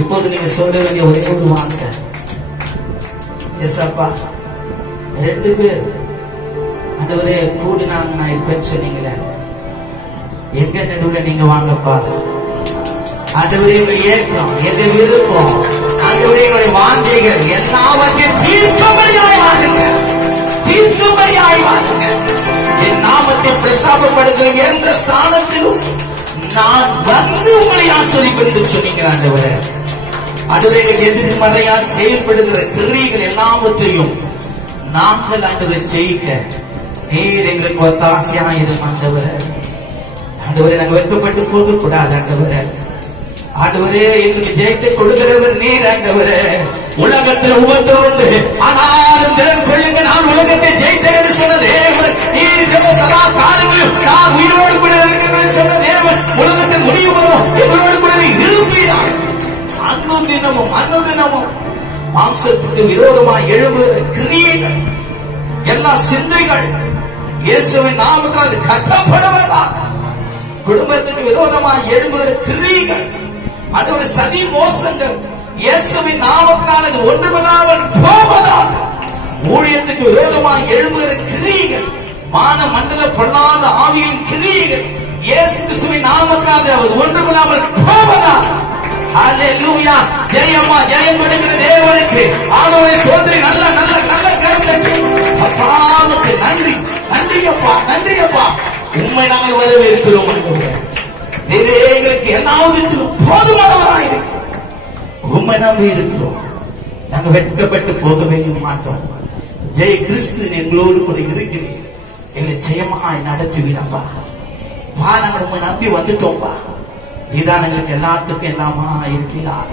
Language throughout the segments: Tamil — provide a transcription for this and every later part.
இப்போது நீங்க சொல்ல வேண்டிய ஒரே ஒரு வார்த்தை, ஏசப்பா 2 பேர் ஆண்டவரே கூடினாங்க நான் இருப்பேன்னு சொன்னீங்களே, எங்க நடுவுல நீங்க வாங்கப்பா. ஆண்டவரே எங்க ஏக்கம், எங்க விருப்பம், ஆண்டவரே எங்களுடைய வாஞ்சைகள் எல்லாவற்றையும் தீர்க்கும்படியாய் வாங்குங்க, தீர்க்கும்படியாய் வாங்குங்க. என் நாமத்தை பிரஸ்தாபப்படுகிற எந்த ஸ்தானத்திலும் நான் வந்து உங்களை ஆசீர்வதிப்பேன் சொன்னீங்க ஆண்டவரே. ஆண்டவரே எதிர்மறையா செயல்படுகிற கிரியைகள் எல்லாவற்றையும் நாங்கள் ஆண்டவரை ஜெயிக்க நீர் எங்களுக்கு ஒத்தாசையா இருக்கும் ஆண்டவரே. ஆண்டவரே நாங்க வெட்கப்பட்டு போக கூடாது ஆண்டவரே. ஆண்டவரே எங்களுக்கு ஜெயித்து கொடுக்கிறவர் நீர் ஆண்டவரே. உலகத்தில் உபத்திரம் உண்டு, ஆனாலும் திறன் கொள்ளுங்க, நான் உலகத்தை ஜெயித்தேன் என்று சொன்ன தேவன் நீர் சதா காலங்களில் நான் உயிரோடு கூட இருக்கிறேன் சொன்ன தேவன் உலகத்தில் முடிவு வரும் எங்களோடு கூட நீ இருப்பீராக. அன்னுதினமும் மாம்சத்துக்கு விரோதமாக எழும்புகிற கிரியைகள் எல்லா சிந்தைகள் இயேசுவின் நாமத்தில் அது கட்டப்படுவதாக. குடும்பத்துக்கு விரோதமாக எழும்புகிற கிரியைகள், அது சதி மோசங்கள் இயேசுவின் நாமத்தினால் அது ஒன்றுமில்லாமல் போவதாக. ஊழியத்துக்கு விரோதமாக எழும்புகிற கிரியைகள், மான மண்டல பொல்லாத ஆவியின் கிரியைகள் இயேசு கிறிஸ்துவின் நாமத்தினால் அது ஒன்றுமில்லாமல் போவதாக. ஹல்லேலூயா. ஜெயமா ஜெயம் கொடுக்கிற தேவனுக்கு ஆண்டவரே சோதரி நல்ல நல்ல நல்ல கருத்து. அப்பாவுக்கு நன்றி, நன்றி அப்பா, நன்றி அப்பா. உண்மை நாங்கள் வரவேற்கிறோம் ஆண்டவரே. எங்களுக்கு எல்லாவற்றிலும் போதுமானவராக உண்மை நம்பி இருக்கிறோம். நாங்கள் வெட்கப்பட்டு போகவே மாட்டோம். ஜெய கிறிஸ்து எங்களோடு கூட இருக்கிறேன், எங்களை ஜெயமாய் நடத்துவீரப்பா. பா நாங்கள் உண்மை நம்பி வந்துட்டோம்ப்பா. நீதான் எங்களுக்கு எல்லாத்துக்கும் எல்லாமா இருக்கிறார்.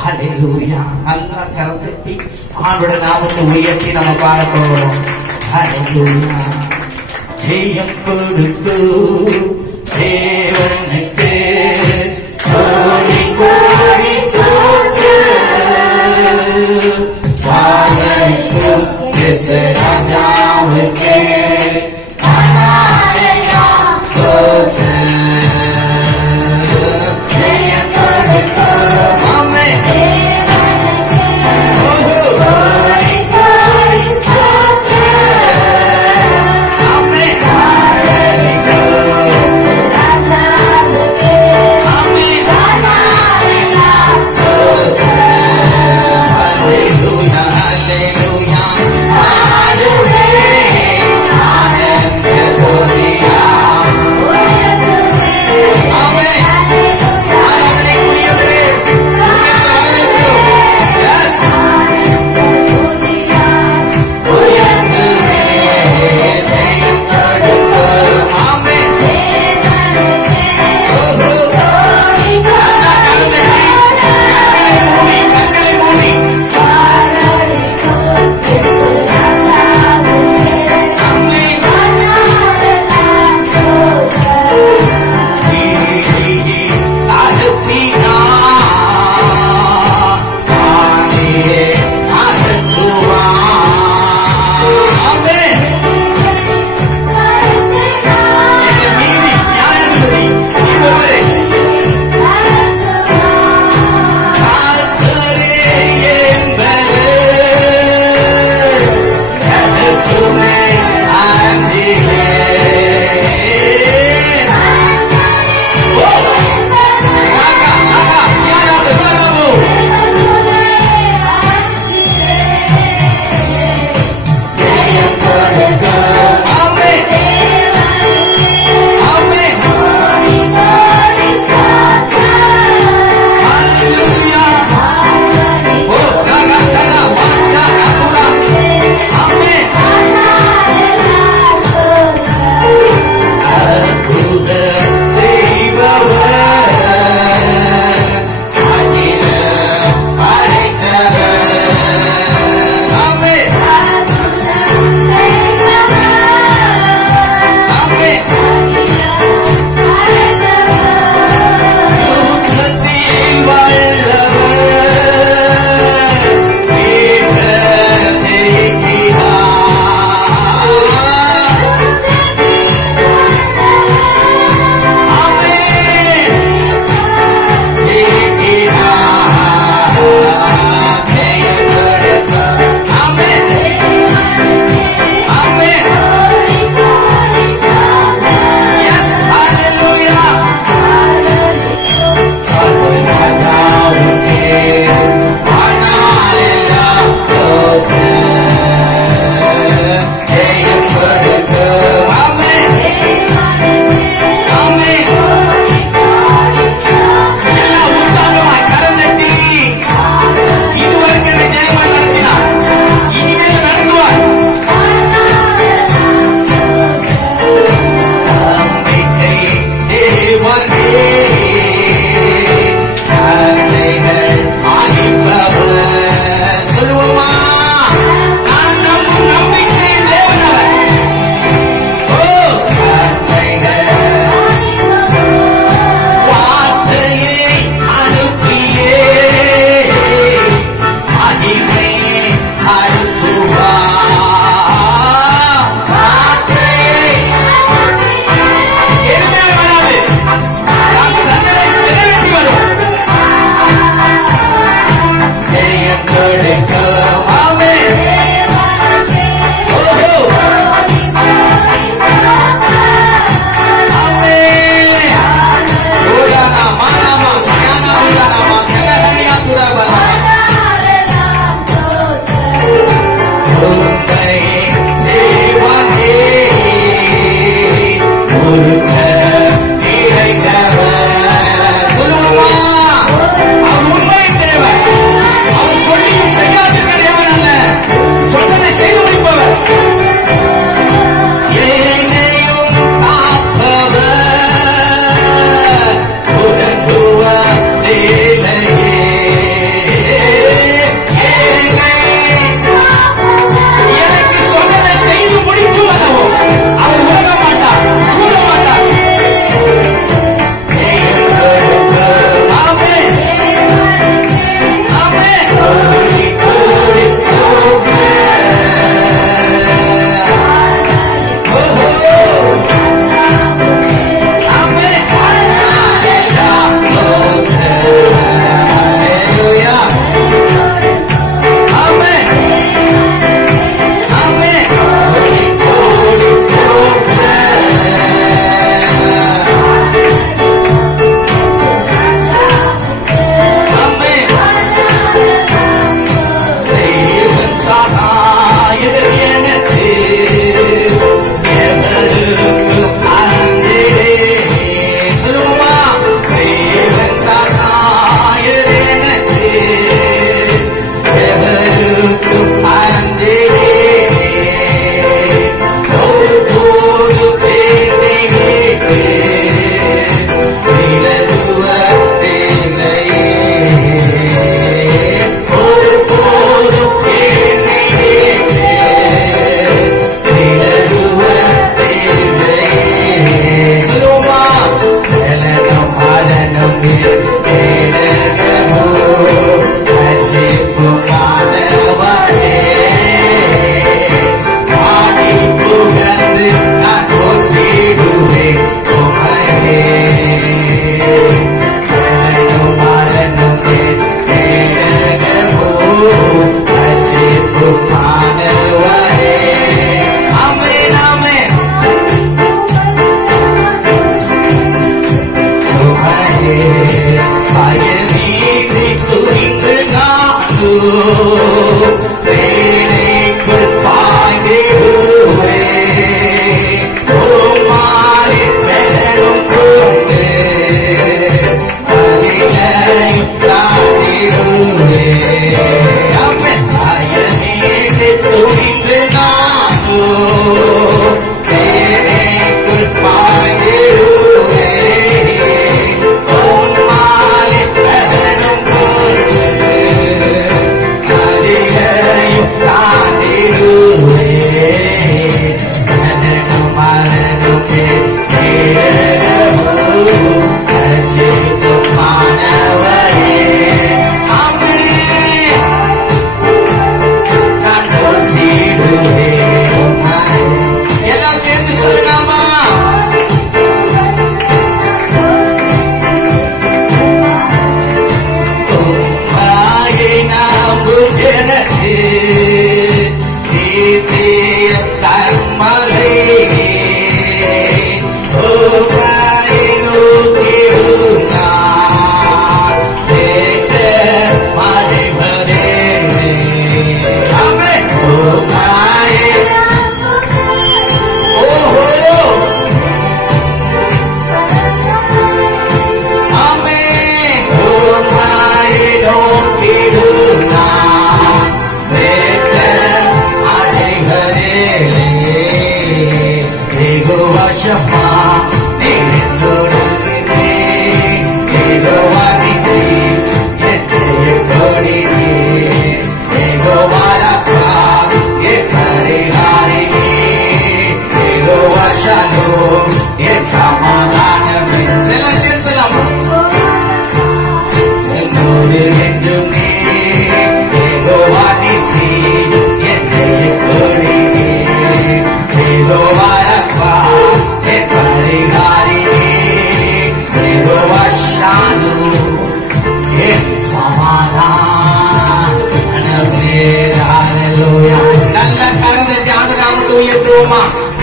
ஹல்லேலூயா. நல்லா கரந்தட்டி ஆண்டோட நாமத்தை உயர்த்தி நம்ம பாட போகிறோம். ஹல்லேலூயா. ஜெயம் கொடுத்து தேவனுக்கு கோடி கோடி ராஜாவுக்கு Amen.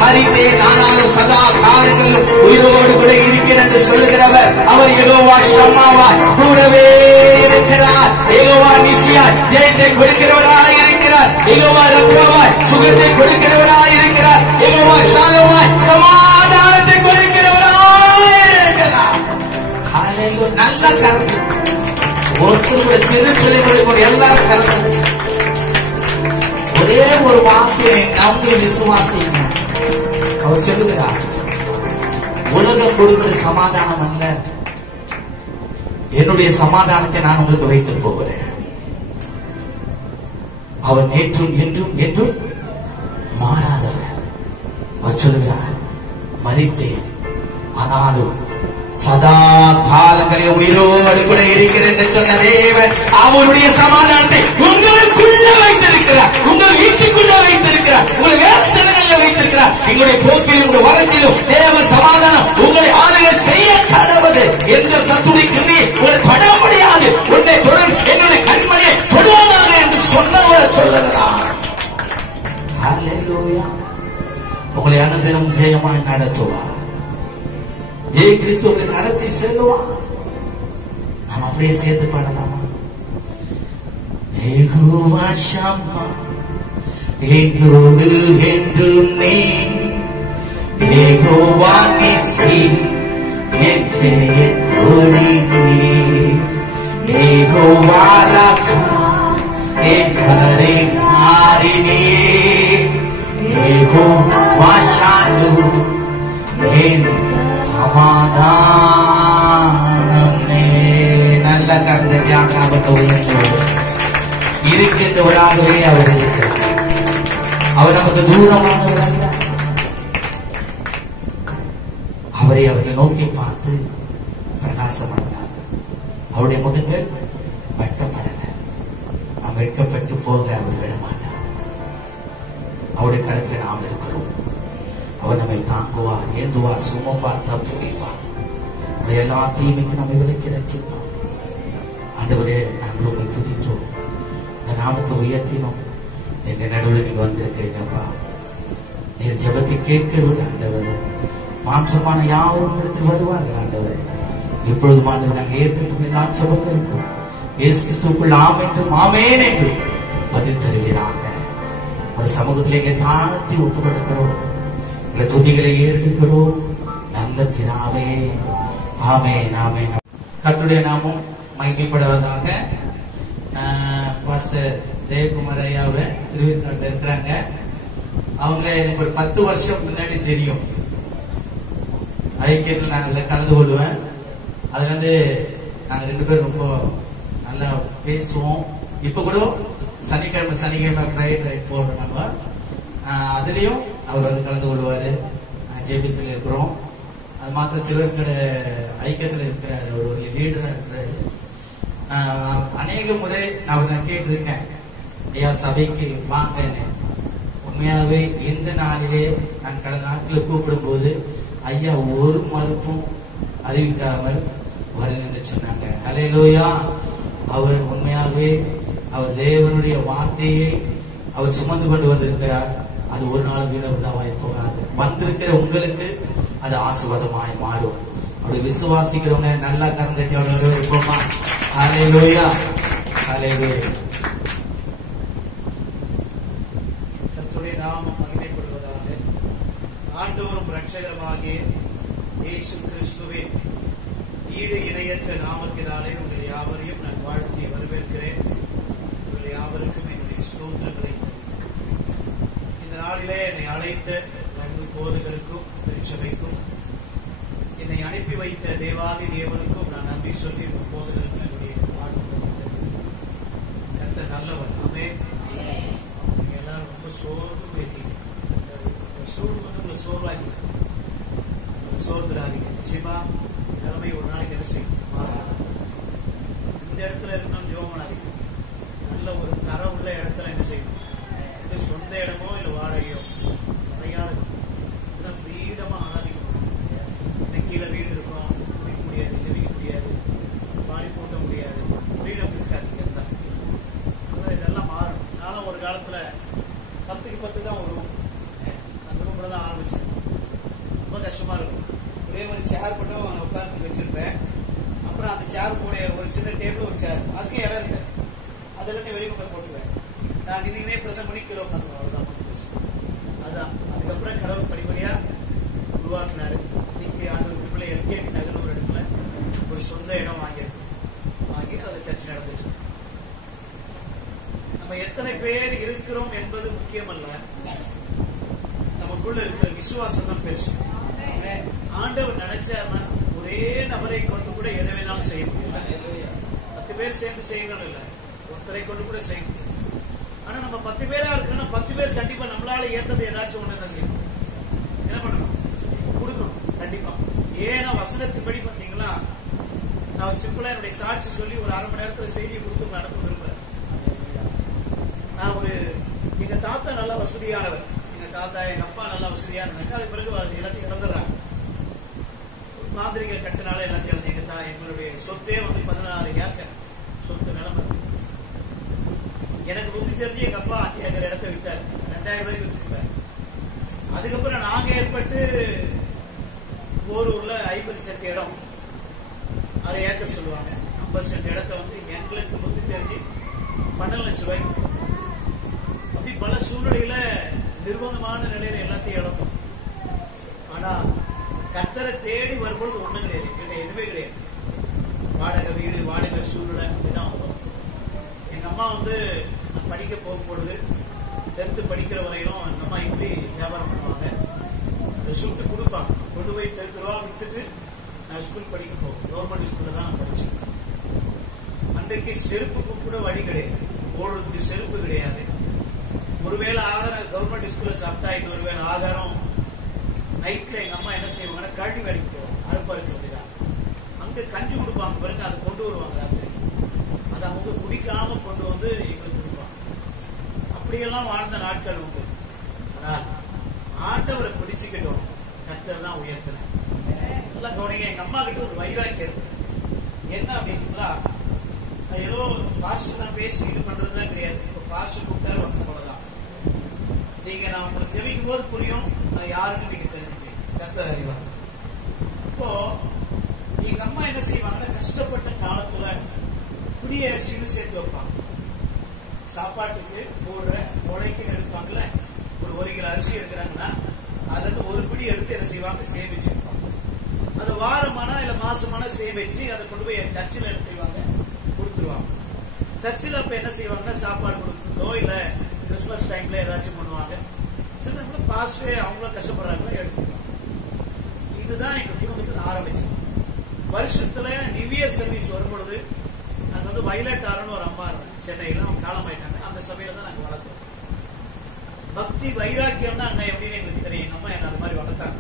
மரித்தேன் ஆனாலும் சதா காலங்களிலும் உயிரோடு கூட இருக்கிறேன் என்று சொல்லுகிறவர் அவர் யெகோவா ஷம்மாவாய் கூடவே இருக்கிறார். ஜெயத்தை கொடுக்கிறவராய் இருக்கிறார். யெகோவா ரப்பாவாய் சுகத்தை கொடுக்கிறவராய் இருக்கிறார். யெகோவா ஷாலோமாய் சமாதானத்தை கொடுக்கிறவராய் இருக்கிறார். ஹalleluya. நல்ல கருத்து. ஒருத்தருடைய சிறு பிள்ளைகளுக்கு எல்லாரும் கருத்து. ஒரே ஒரு வார்த்தையை நம்பி விசுவாசிங்க. அவர் சொல்லுகிறார், உலகம் கொடுக்கிற சமாதானம் அல்ல, என்னுடைய சமாதானத்தை நான் உங்களுக்கு வைத்து போகிறேன். அவர் நேற்றும் என்றும் என்றும் மாறாதவர். அவர் சொல்லுகிறார், மரித்தேன் ஆனாலும் சதா காலங்களில் உயிரோடு கூட இருக்கிறேன் என்று சொன்ன தேவன் அவருடைய சமாதானத்தை உங்களுக்குள்ள வைத்திருக்கிறார், உங்கள் வீட்டுக்குள்ள வைத்திருக்கிறார், உங்கள் வேலைஸ்தலங்களில் வைத்திருக்கிறார். எங்களுடைய போக்கிலும் உங்கள் வளர்ச்சியிலும் தேவ சமாதானம் உங்களை ஆளுகை செய்ய கடவுது. எந்த சத்துடைய கிருமி உங்களை தொட முடியாது. உன்னை தொடர் என்னுடைய கண்மணியை தொடுவாங்க என்று சொன்னவர் சொல்லுகிறார். ஹல்லேலூயா. உங்களை அனுதினம் ஜெயமாய் நடத்துவார். ஜெய கிறிஸ்துவை நடத்தி செல்லுவான். நாம் அப்படியே சேர்த்து பாடலாமா? யெகோவா ஷம்மா என்னோடு என்றும் நீ, யெகோவா நிசி என் ஜெயத்தோடி நீ, யெகோவா ரஃபா என் கரைகாரி நீ, யெகோவா ஷாலோம் என் சமாதானமே. நல்ல கருத்தை இருக்கின்றவராகவே அவர் இருக்கிறார். அவர் நமக்கு தூரமானவர் அல்ல. அவரை அவர்கள் நோக்கி பார்த்து பிரகாசமடைந்தார். அவருடைய முகங்கள் வெட்கப்படல. நாம் வெட்கப்பட்டு போக அவர் விடமாட்டார். அவருடைய கருத்தில் நாம் இருக்கிறோம். அவர் நம்மை தாங்குவார், ஏந்துவார், சுமப்பார், தப்புவிப்பார். எல்லா தீமைக்கு நம்மை விலக்கி ரட்சிப்பார். ஆண்டவரே, நாங்கள் உங்களை துதித்தோம், இந்த நாமத்தை உயர்த்தினோம். எங்க நடுவில் நீங்க வந்திருக்கிறீங்கப்பா. நீர் ஜெபத்தை கேட்கிறது ஆண்டவர். மாம்சமான யாவரும் இடத்தில் வருவார்கள் ஆண்டவர். இப்பொழுதும் ஆண்டவர் நாங்கள் ஏற்கனவே எல்லா ஜெபங்களுக்கும் இயேசு கிறிஸ்துவுக்குள் ஆம் என்றும் ஆமேன் என்றும் பதில் தருகிறாங்க. ஒரு சமூகத்தில் எங்களை தாழ்த்தி ஒப்பு கொடுக்கிறோம். துதிகளை ஏற்றுக்கிறோம். நல்ல பிதாவே, ஆமென் ஆமென். கர்த்தருடைய நாமம் மகிமைப்படுவதாக. பாஸ்டர் தேவகுமார் ஐயாவை திருவிழாவில் இருக்கிறாங்க. அவங்க எனக்கு ஒரு 10 வருஷம் முன்னாடி தெரியும். ஐக்கியத்தில் நான் அதில் கலந்து கொள்வேன். அதுல இருந்து நாங்க 2 பேரும் ரொம்ப நல்லா பேசுவோம். இப்ப கூட சனிக்கிழமை பிரைட் ரைட் போடுறோம். நம்ம அதுலயும் அவர் வந்து கலந்து கொள்வாரு. ஜெபித்தில் இருக்கிறோம். அது மாத்திரம் திருவெண்கட ஐக்கியத்தில் இருக்கிற ஒரு லீடரா இருக்கிறாரு. அநேக முறை நான் கேட்டிருக்கேன், ஐயா சபைக்கு வாங்கன்னு. உண்மையாகவே இந்த நாளிலே நான் கடந்த நாட்களில் கூப்பிடும் போது ஐயா ஒரு மறுப்பும் அறிவிக்காமல் வரேன் என்று சொன்னாங்க. ஹல்லேலூயா. அவர் உண்மையாகவே அவர் தேவனுடைய வார்த்தையை அவர் சுமந்து கொண்டு வந்திருக்கிறார். அது ஒரு நாள் வீணாய் போகாது. வந்திருக்கிற உங்களுக்கு அது ஆசீர்வாதமாய் மாறும். அப்படி விசுவாசிக்கிறவங்க நல்லா கரந்தட்டி அவரோட இருப்போமா? ஹல்லேலூயா, ஹல்லேலூயா. கர்த்தருடைய நாமம் மகிமைப்படுவதாக. ஆண்டவரும் இரட்சகருமாகிய இயேசு கிறிஸ்துவின் ஈடு இணையற்ற நாமத்தினாலே உங்களை யாவரையும் நான் வாழ்த்தி வரவேற்கிறேன். உங்களை யாவருக்கும் என்னுடைய ஸ்தோத்திரங்களை. இந்த நாளிலே என்னை அழைத்த போதகருக்கும் திருச்சபைக்கும் என்னை அனுப்பி வைத்த தேவாதி தேவனுக்கும் நான் நன்றி சொல்லி போதகருக்கும் என்னுடைய வாழ்த்து நல்லவர். ஆமே. எல்லாரும் ரொம்ப சோர்ந்து போயிருக்கீங்க. சூழ்நிலை வந்து உங்களை சோர்வாங்க, சோர்ந்துடாதீங்க. நிச்சயமா நிலைமை ஒரு நாளைக்கு என்ன செய்யும், மாறாது. இந்த இடத்துல இருக்கணும் ஜெபம் பண்ணாதீங்க. நல்ல ஒரு தரம் உள்ள இடத்துல என்ன செய்யணும், சொந்த இடமோ இல்லை வாடகையோ நிறையா இருக்கும். ஃப்ரீடமா ஆராதிக்கணும். இன்னைக்கு கீழே வீடு இருக்கும், குடிக்க முடியாது, ஜெபிக்க முடியாது, பாடி போட்ட முடியாது, ஃப்ரீடம் இருக்காது. இதெல்லாம் மாறணும். நானும் ஒரு காலத்துல 10க்கு 10 தான் ஒரு ரூம், அந்த ரூம்ல தான் ஆரம்பிச்சேன். ரொம்ப கஷ்டமா இருக்கும். ஒரே ஒரு சேர் மட்டும் உட்கார்ந்து வச்சிருப்பேன். அப்புறம் அந்த சேர் கூட ஒரு சின்ன டேபிள், ஒரு சேர், அதுக்கு இடம் இருக்காது. அதுல இருந்து வெளியே நான் இன்னைக்குனே பிரசங்கம் பண்ணி கீழே உட்காந்துருவோம், அவ்வளவுதான். அதுதான் அதுக்கப்புறம் கடவுள் படிப்படியா உருவாக்கினாரு. இன்னைக்கு ஆண்டு பிள்ளை எல்கேபி நகர் ஒரு இடத்துல ஒரு சொந்த இடம் வாங்கி அதை சர்ச்சை நடந்துட்டு. நம்ம எத்தனை பேர் இருக்கிறோம் என்பது முக்கியமல்ல, நமக்குள்ள இருக்கிற விசுவாசம் தான் பெருசு. ஆண்டவர் நினைச்சாருன்னா ஒரே நபரை கொண்டு கூட எதை வேணாலும் செய்ய முடியல. 10 பேர் சேர்ந்து செய்யணும் இல்ல, ஒருத்தரை கொண்டு கூட செய்ய முடியும். ஆனா நம்ம 10 பேரா இருக்கணும், 10 பேர் கண்டிப்பா நம்மளால ஏற்றது ஏதாச்சும் ஒண்ணு என்ன செய்யணும், என்ன பண்ணணும், கொடுக்கணும் கண்டிப்பா. ஏன்னா வசனத்தின்படி பாத்தீங்களா, நான் சிம்பிளா என்னுடைய சாட்சி சொல்லி ஒரு 1/2 மணி நேரத்துல செய்தியை கொடுத்து அனுப்ப விரும்புறேன். நான் எங்க தாத்தா நல்லா வசதியானவர், எங்க தாத்தா எங்க அப்பா நல்லா வசதியா இருந்தாங்க. அது பிறகு எல்லாத்தையும் இழந்துடுறாங்க. மாதிரிகள் கட்டினால எல்லாத்தையும் இழந்து எங்களுடைய சொத்தே 16 ஏக்கர் சொத்து நிலைமை. எனக்கு புத்தி தெரிஞ்சு எங்க அப்பா 5 ஏக்கர் இடத்தை விட்டாரு, 2000 ரூபாய்க்கு விட்டுருப்பாரு. அதுக்கப்புறம் நாங்க ஏற்பட்டு போரூர்ல 50 சென்ட் இடம், 6 ஏக்கர் சொல்லுவாங்க, 50 சென்ட் இடத்தை எங்களுக்கு புத்தி தெரிஞ்சு 12 லட்சம் ரூபாய்க்கு. அப்படி பல சூழ்நிலையில நிர்பந்தமான நிலையில எல்லாத்தையும் இழந்தோம். ஆனா கர்த்தரை தேடி வரும்பொழுது ஒண்ணும் கிடையாது, எதுவுமே கிடையாது. வாடகை வீடு, வாடகை சூழ்நிலை அப்படிதான் வந்தோம். எங்க அம்மா நான் படிக்க போகும்பொழுது 10th படிக்கிற வரையிலும் எங்க அம்மா இப்படி வியாபாரம் பண்ணுவாங்க. அதை சுட்டு கொடுப்பாங்க, கொண்டு போய் 10 ரூபா விட்டுட்டு நான் ஸ்கூல் படிக்க போவேன். கவர்மெண்ட் ஸ்கூல்ல தான் நான் படிச்சேன். அன்றைக்கு செருப்புக்கு கூட வழி கிடையாது, போடுறதுக்கு செருப்பு கிடையாது. ஒருவேளை ஆகாரம் கவர்மெண்ட் ஸ்கூல்ல சாப்பிட்டா, இன்னொரு வேளை ஆகாரம் நைட்ல எங்க அம்மா என்ன செய்வாங்கன்னா கழட்டி வேலைக்கு போவோம், அறுப்பா இருக்கிறதுக்காக. அங்க கஞ்சி கொடுப்பாங்க, பிறகு அதை கொண்டு வருவாங்க ராத்திரி. அதை அவங்க குடிக்காம கொண்டு எங்களுக்கு கொடுப்பாங்க. அப்படியெல்லாம் வாழ்ந்த நாட்கள் உண்டு. ஆனால் ஆண்டவரை பிடிச்சுக்கிட்டோம், கர்த்தர் தான் உயர்த்தின. நல்லா கவனிங்க, எங்க அம்மா கிட்ட ஒரு வைராக்கியம் இருக்கு. என்ன அப்படின்னா, ஏதோ பாஸ்டர் தான் பேசி இது பண்றதுதான் கிடையாது. இப்ப பாஸ்டர் கூப்பிட்டாரு போலதான். நீங்க நான் உங்களுக்கு ஜெபிக்கும் போது புரியும், நான் யாருன்னு நீங்க தெரிஞ்சுக்கீங்க, கர்த்தர் அறிவார். இப்போ எங்க அம்மா என்ன செய்வாங்கன்னா, கஷ்டப்பட்ட காலத்துல புதிய அரிசின்னு சேர்த்து வைப்பாங்க. சாப்பாட்டுக்கு போடுற உழைக்கு எடுப்பாங்கல்ல, ஒரு 1 கிலோ அரிசி எடுக்கிறாங்கன்னா அதுல இருந்து ஒரு பிடி எடுத்து என்ன செய்வாங்க, சேமிச்சு வைப்பாங்க. அது வாரமானா இல்ல மாசமானா சேமிச்சு அதை கொண்டு போய் சர்ச்சில் என்ன செய்வாங்க, கொடுத்துருவாங்க. சர்ச்சில் அப்ப என்ன செய்வாங்கன்னா, சாப்பாடு கொடுக்குறதோ இல்ல கிறிஸ்துமஸ் டைம்ல ஏதாச்சும் பண்ணுவாங்க. சில பாஸ்வே அவங்களும் கஷ்டப்படுறாங்களோ எடுத்துக்கலாம். இதுதான் எங்க குடும்பத்தில் ஆரம்பிச்சு. வருஷத்துல நியூ இயர் சர்வீஸ் வரும்பொழுது நாங்க வயலட் ஆரன்னு ஒரு அம்மா இருந்தாங்க சென்னையில, அவங்க காலமாயிட்டாங்க. அந்த சபையில தான் நாங்க வளர்த்தோம். பக்தி வைராக்கியம்னா என்ன எப்படின்னு எங்களுக்கு தெரியும். எங்க அம்மா என்ன அது மாதிரி வளர்த்தாங்க.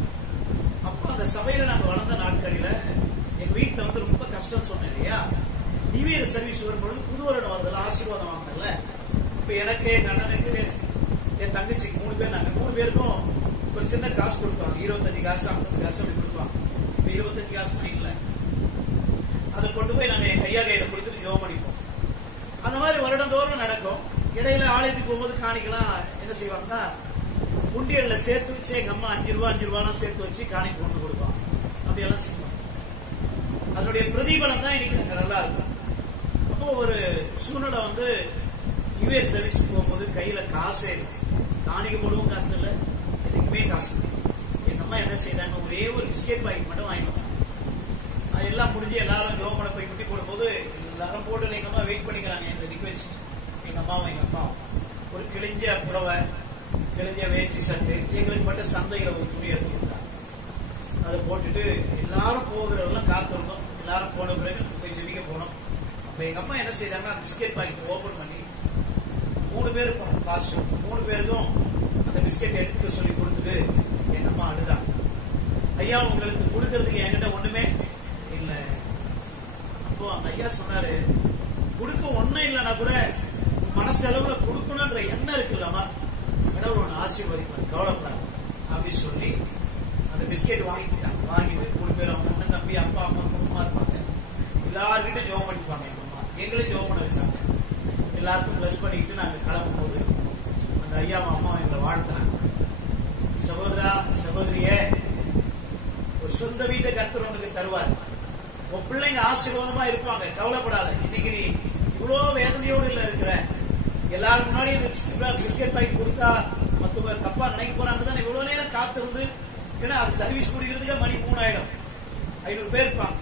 அப்ப அந்த சபையில நாங்க வளர்ந்த நாட்களில எங்க வீட்டுல ரொம்ப கஷ்டம் சொன்னேன் இல்லையா. நியூ இயர் சர்வீஸ் வரும்பொழுது புது வருடம் வருதுல, ஆசீர்வாதம் வாங்கல. இப்ப எனக்கு, என் அண்ணனுக்கு, என் தங்கச்சிக்கு 3 பேர், நாங்க 3 பேருக்கும் ஒரு சின்ன காசு கொடுப்பாங்க. 25 காசு 50 காசு அப்படி கொடுப்பாங்க. இப்ப 25 காசுனா இல்ல. அதை கொண்டு போய் நாங்க என் கையில கொடுத்துட்டு ஜெபம் பண்ணிப்போம். அந்த மாதிரி வருடந்தோறும் நடக்கும். இடையில ஆலயத்துக்கு போகும்போது காணிக்கலாம் என்ன செய்வாங்கன்னா, உண்டியல்ல சேர்த்து வச்சு எங்க அம்மா 5 ரூபாய் சேர்த்து வச்சு காணிக்கு கொண்டு கொடுப்பாங்க. அப்படியெல்லாம் செய்வாங்க. அதனுடைய பிரதிபலம் தான் இன்னைக்கு நாங்க நல்லா இருக்கும். அப்போ ஒரு சூழ்நிலை நியூ இயர் சர்வீஸ் போகும்போது கையில காசே இல்லை, காணிக்கு போடுவோம் காசு இல்லை, எதுக்குமே காசு இல்லை. எங்க அம்மா என்ன செய்யறாங்க, ஒரே ஒரு பிஸ்கெட் பாக்கெட் மட்டும் வாங்கிடுவாங்க. எல்லாம் முடிஞ்சு எல்லாரும் ஜோமனை போய் குட்டி போடும்போது எல்லாரும் போட்டு எங்க அம்மா வெயிட் பண்ணிக்கிறாங்க. எங்க நிக்க வச்சு எங்க அம்மாவும் எங்க அப்பாவும் ஒரு கிழிஞ்ச புடவை, கிழிஞ்ச வேச்சி சட்டு, எங்களுக்கு மட்டும் சந்தையில ஒரு துணி எடுத்து கொடுத்தாங்க. அதை போட்டுட்டு எல்லாரும் போகிறவெல்லாம் காத்திருந்தோம். எல்லாரும் போன பிறகு போய் ஜெபிக்க போனோம். அப்ப எங்க அம்மா என்ன செய்தாங்கன்னா, அந்த பிஸ்கெட் பாக்கெட் ஓபன் பண்ணி 3 பேர் பாஸ்டர் 3 பேருக்கும் அந்த பிஸ்கெட் எடுத்துக்க சொல்லி கொடுத்துட்டு எங்க அம்மா அழுதாங்க. ஐயா, உங்களுக்கு கொடுக்கறதுக்கு என்கிட்ட ஒண்ணுமே இல்ல. அப்போ அந்த ஐயா சொன்னாரு, கொடுக்க ஒண்ணும் இல்லைன்னா கூட மனசெலவுல கொடுக்கணும்ன்ற எண்ணம் இருக்குல்லம்மா, கடவுள் ஒண்ணு ஆசீர்வதிப்பார், கவலைப்படாது அப்படின்னு சொல்லி அந்த பிஸ்கெட் வாங்கிட்டாங்க. வாங்கிட்டு 3 பேரும், அவங்க அண்ணன் தம்பி, அப்பா அம்மா குடும்பமா இருப்பாங்க. எல்லார்கிட்ட ஜெபம் பண்ணிப்பாங்க. எங்க அம்மா எங்களையும் ஜெபம் பண்ண வச்சாங்க. எல்லாருக்கும் பிளஸ் பண்ணிக்கிட்டு நாங்க கிளம்பும் போது அந்த ஐயா அம்மா எங்களை வாழ்த்தினாங்க. சகோதரா, சகோதரியே, ஒரு சொந்த வீட்டை கர்த்தர் உனக்கு தருவார். உன் பிள்ளைங்க ஆசீர்வாதமா இருப்பாங்க, கவலைப்படாத. இன்னைக்கு நீ இவ்வளவு வேதனையோடு இல்ல இருக்கிற, எல்லா எல்லாரும் முன்னாடி பிஸ்கெட் பாக்கெட் கொடுத்தா மத்தவங்க தப்பா நினைக்க போறாங்க தான் இவ்வளவு நேரம் காத்திருந்து. ஏன்னா அது சர்வீஸ் குடிக்கிறதுக்கு மணி 3 ஆயிடும், 500 பேர் இருப்பாங்க.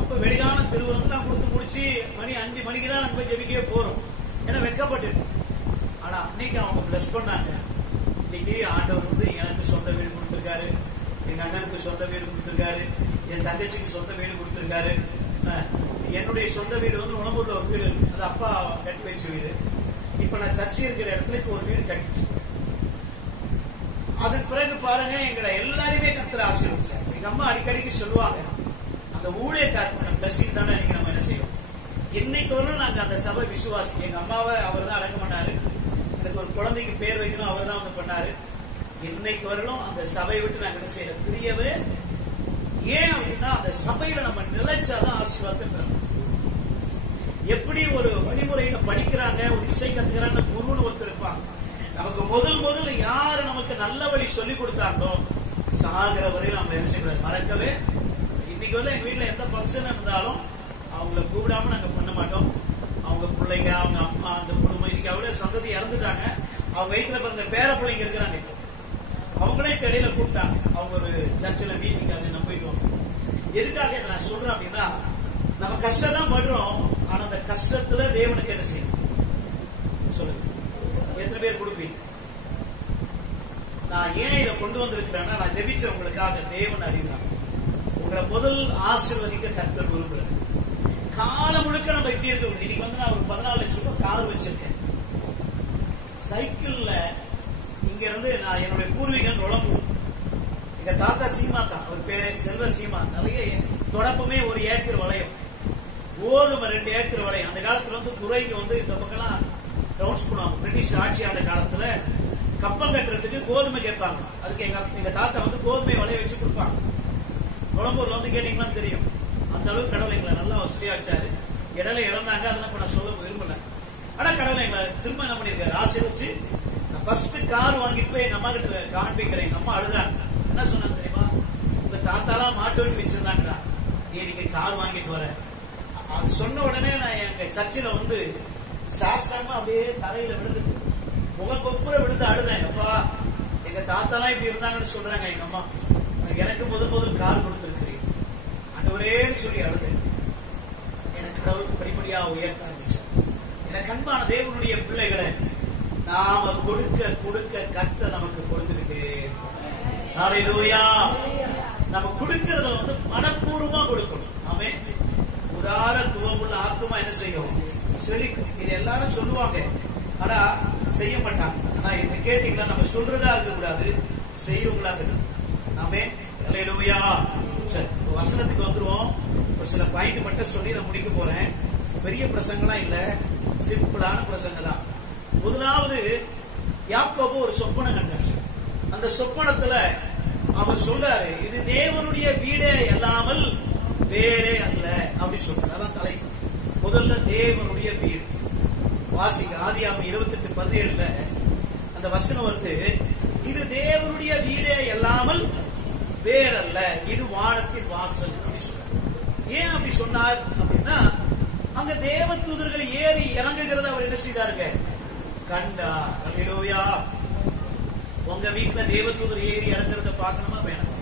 அப்ப வெளியான திருவிழாம் கொடுத்து முடிச்சு மணி 5 மணிக்கு தான் நம்ம ஜெபிக்கவே போறோம். ஏன்னா வெக்கப்பட்டு. ஆனா அன்னைக்கு அவங்க பிளஸ் பண்ணாங்க. இன்னைக்கு ஆண்டவர் வந்து எனக்கு சொந்த வீடு கொடுத்திருக்காரு, எங்க அண்ணனுக்கு சொந்த வீடு கொடுத்திருக்காரு, என் தங்கச்சிக்கு சொந்த வீடு கொடுத்திருக்காரு. என்னுடைய சொந்த வீடு வந்து உணவூர்ல ஒரு வீடு, அது அப்பா கட்டி வச்ச வீடு. இப்ப நான் சர்ச்சை இருக்கிற இடத்துல இப்ப ஒரு வீடு கட்டிட்டு, அதுக்கு பிறகு பாருங்க எங்களை எல்லாருமே கர்த்தர் ஆசீர்வதிச்சார். எங்க அம்மா அடிக்கடிக்கு சொல்லுவாங்க, அந்த ஊழியக்காரன் பிளஸிங் தானே நீங்க நம்ம என்ன செய்யணும். இன்னைக்கு வரலும் நாங்க அந்த சபை விசுவாசி. எங்க அம்மாவை அவர் தான் அடக்கம் பண்ணாரு. எனக்கு ஒரு குழந்தைக்கு பேர் வைக்கணும், அவர் தான் வந்து பண்ணாரு. இன்னைக்கு வரலும் அந்த சபையை விட்டு நாங்க என்ன செய்யற பிரியவே. ஏன் அப்படின்னா அந்த சபையில நம்ம நிலைச்சாதான் ஆசீர்வாதத்தை பெறணும். எப்படி ஒரு வழிமுறையில படிக்கிறாங்க, ஒரு இசை கத்துக்கிறாங்க, குருன்னு ஒருத்தர் இருப்பாங்க. நமக்கு முதல் யாரு நமக்கு நல்ல வழி சொல்லி கொடுத்தாங்களோ சாகிற வரையில் நம்ம என்ன செய்யக்கூடாது, மறக்கவே. இன்னைக்கு வந்து எங்க வீட்டுல எந்த பங்கன் இருந்தாலும் அவங்கள கூப்பிடாம நாங்க பண்ண மாட்டோம். அவங்க பிள்ளைங்க, அவங்க அம்மா, அந்த குடும்பம், இன்னைக்கு அவ்வளவு சந்ததி இறந்துட்டாங்க. அவங்க வயிற்றுல பிறந்த பேர பிள்ளைங்க இருக்கிறாங்க. அவங்களே இடையில கூப்பிட்டாங்க. அவங்க ஒரு சர்ச்சில் மீட்டிங், அது நம்ம போயிடுவோம். எதுக்காக நான் சொல்றேன் அப்படின்னா, நம்ம கஷ்டம் தான் படுறோம். ஆனா அந்த கஷ்டத்துல தேவனுக்கு என்ன செய்யணும் சொல்லுங்க. எத்தனை பேர் கொடுப்பீங்க? நான் ஏன் இதை கொண்டு வந்திருக்கிறேன்னா, நான் ஜெபிச்சவங்களுக்காக தேவன் அறிவினார். உங்களை முதல் ஆசீர்வதிக்க கர்த்தர் விரும்புகிறேன். காலம் முழுக்க நம்ம இப்படி இருக்க. இன்னைக்கு வந்து நான் ஒரு 14 லட்சம் ரூபாய் கார் வச்சிருக்கேன். சைக்கிள்ல இங்க இருந்து நான் என்னுடைய பூர்வீகன் உழம்பு. எங்க தாத்தா சீமா தான், அவர் பேரு செல்வ சீமா. நிறைய தொடப்பமே 1 ஏக்கர் வளையம், கோதுமை 2 ஏக்கர் வளையம். அந்த காலத்துல வந்து துறைக்கு வந்து இந்த பக்கம்லாம் ரவுண்ட்ஸ் பண்ணுவாங்க. பிரிட்டிஷ் ஆட்சியாள காலத்துல கப்பம் கட்டுறதுக்கு கோதுமை கேட்பாங்க. அதுக்கு எங்க தாத்தா வந்து கோதுமை வளைய வச்சு கொடுப்பாங்க. குழம்பூர்ல வந்து கேட்டீங்கன்னா தெரியும். அந்த அளவுக்கு கடவுள் எங்களை நல்லா வசதியா வச்சாரு. இடையில இழந்தாங்க, அதெல்லாம் நான் சொல்ல விரும்பல. ஆனா கடவுள் எங்களை திரும்ப என்ன பண்ணிருக்காரு, ஆசீர்வதிச்சு. நான் ஃபர்ஸ்ட் கார் வாங்கிட்டு போய் எங்க அம்மா கிட்ட காண்பிக்கிறேன். எங்க அம்மா அழுதாங்க. என்ன சொன்னாங்க தெரியுமா? உங்க தாத்தாலாம் மாட்டு வண்டி வச்சிருந்தாங்கடா, நீங்க கார் வாங்கிட்டு வர. அது சொன்ன உடனே நான் எங்க சர்ச்சில் வந்து சாஸ்திரமா அப்படியே தலையில விழுந்து முகப்பொப்புற விழுந்து அழுதேன். அப்பா, எங்க தாத்தாலாம் இப்படி இருந்தாங்கன்னு சொல்றாங்க எங்க அம்மா, எனக்கு முதல் கார் கொடுத்திருக்கிறீங்க ஆண்டவரேன்னு சொல்லி அழுதேன். எனக்கு கடவுளுக்கு படிப்படியா உயர்த்த ஆரம்பிச்சேன். எனக்கு அன்பான தேவனுடைய பிள்ளைகளை, நாம கொடுக்க கர்த்தர் நமக்கு கொடுத்திருக்கு. ஹல்லேலூயா. நம்ம கொடுக்கறத வந்து மனப்பூர்வமா கொடுக்கணும். ஆமென். உதாரத்துவமுள்ள ஆத்துமா என்ன செய்யும், செழிக்கும். இது எல்லாரும் சொல்லுவாங்க, ஆனா செய்ய மாட்டாங்க. ஆனா என்ன கேட்டீங்கன்னா, நம்ம சொல்றதா இருக்க கூடாது, செய்யறவங்களா இருக்கணும். ஆமென். ஹல்லேலூயா. சரி, வசனத்துக்கு வந்துருவோம். ஒரு சில பாயிண்ட் மட்டும் சொல்லி நான் முடிக்க போறேன். பெரிய பிரசங்கலாம் இல்ல, சிம்பிளான பிரசங்கம் தான். முதலாவது, யாக்கோபு ஒரு சொப்பனம் கண்டார். அந்த சொப்பனத்துல அவர் சொல்றாரு, இது தேவனுடைய வீடே அல்லாமல் வேறே அல்ல அப்படி சொல்றாரு. அதான் தலை. முதல்ல தேவனுடைய வீடு. வாசிக்க ஆதியாகமம் 28:17 அந்த வசனம் வந்து, இது தேவனுடைய வீடே அல்லாமல் வேறல்ல, இது வானத்தின் வாசல் அப்படி சொல்றாரு. ஏன் அப்படி சொன்னார் அப்படின்னா, அங்க தேவ தூதர்கள் ஏறி இறங்குகிறத அவர் என்ன செய்தாருங்க, கண்டார். ஹல்லேலூயா. உங்க வீட்டுல தேவ தூதர் ஏறி இறங்குறத பார்க்கணுமா வேணாம்?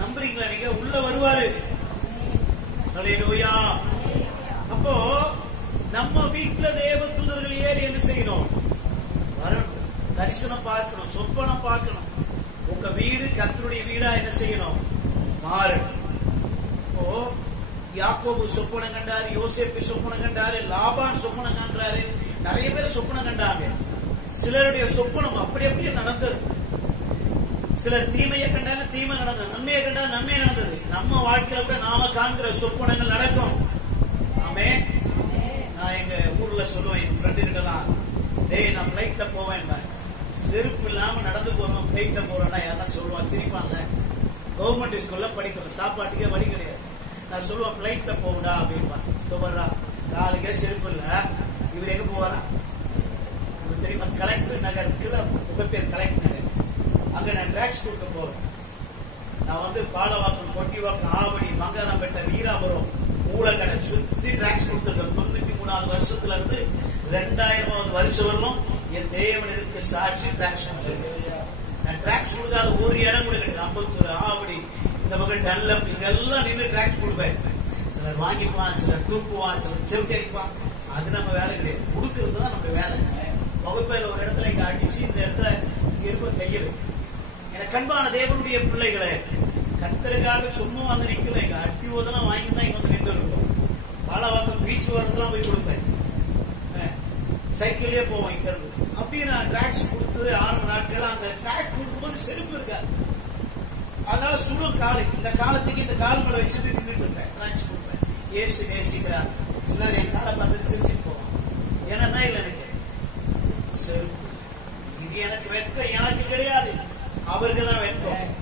நம்புறீங்களா? நீங்க உள்ள வருவாரு. ஹல்லேலூயா. அப்போ நம்ம வீட்டுல தேவ தூதர்கள் ஏறி என்ன செய்யணும், வரணும், தரிசனம் பார்க்கணும், சொப்பனம் பார்க்கணும். உங்க வீடு கர்த்தருடைய வீடா என்ன செய்யணும், மாறணும். இப்போ யாக்கோபு சொப்பனம் கண்டாரு, யோசேப்பு சொப்பனம் கண்டாரு, லாபான் சொப்பனம் கண்டாரு, நிறைய பேர் சொப்பனம் கண்டாங்க. சிலருடைய சொப்பனம் அப்படியே நடந்தது. சிலர் தீமையை கண்டாங்க, தீமை நடந்தது. நன்மையை கண்டாங்க, நன்மை நடந்தது. நம்ம வாழ்க்கையில கூட நாம காண்கிற சொப்பனங்கள் நடக்கும். ஆமே. நான் எங்க ஊர்ல சொல்லுவேன், என் ஃப்ரெண்டு கிட்டலாம், டேய் நான் பிளைட்ல போவேன், செருப்பு இல்லாம நடந்து போறோம், பிளைட்ல போறோம்னா யாரா சொல்லுவான், சிரிப்பான்ல. கவர்மெண்ட் ஸ்கூல்ல படிக்கிறோம், சாப்பாட்டுக்கே வழி கிடையாது. நான் சொல்லுவேன், பிளைட்ல போகுடா அப்படின்பான். வர்றா, காலுக்கே செருப்பு இல்ல, இவர் எங்க போவாரா தெரியுமா? கலெக்டர் நகர் இருக்குல்ல, புகப்பேர் கலெக்டர் நகர், அங்க நான் டிராக்ஸ் கொடுக்க போறேன். நான் வந்து பாலவாக்கம், கொட்டிவாக்கம், ஆவடி, மங்கனம்பேட்டை, வீராபுரம், மூலக்கடை, சுத்தி டிராக்ஸ் கொடுத்திருக்கேன். 93வது வருஷத்துல இருந்து 2000வது வருஷம் வரலும் என் தேவன் இருக்கு சாட்சி டிராக்ஸ் கொடுத்திருக்கேன். நான் டிராக்ஸ் கொடுக்காத ஒரு இடம் கூட கிடையாது. அம்பத்தூர், ஆவடி, இந்த பக்கம் டன்லப், இதெல்லாம் நின்று டிராக்ஸ் கொடுப்பேன். சிலர் வாங்கிப்பான், சிலர் தூக்குவான், சிலர் செவிட்டி அடிப்பான். அது நம்ம வேலை கிடையாது. கொடுக்கறது தான் நம்ம வேலை. வகுப்பையில் ஒரு இடத்துல இங்க அடிச்சு இந்த இடத்துல இங்க இருக்கும் கையில். எனக்கு அன்பான தேவனுடைய பிள்ளைகளை, கர்த்தருக்காக சும்மா வந்து நிக்கல. எங்க அட்டி ஓதெல்லாம் வாங்கி தான் இங்க வந்து நின்று இருக்கும். பாலவாக்கம் பீச் ஓரத்துலாம் போய் கொடுப்பேன். சைக்கிள்லயே போவோம் இங்க இருந்து. அப்படியே நான் டிராக்ஸ் கொடுத்து 6 நாட்கள் அந்த டிராக் கொடுக்கும்போது செருப்பு இருக்காது. அதனால சுடும் காலு. இந்த காலத்துக்கு இந்த கால் மேல வச்சுட்டு நின்றுட்டு இருப்பேன். டிராக்ஸ் கொடுப்பேன். ஏசு நேசிக்கிறார். சிலர் என் காலை பார்த்துட்டு சிரிச்சுட்டு போவோம். ஏன்னா இல்லை எனக்கு செருப்பு. இது எனக்கு வெட்கம் எனக்கு கிடையாது, அவருக்கு தான் வெட்கம்.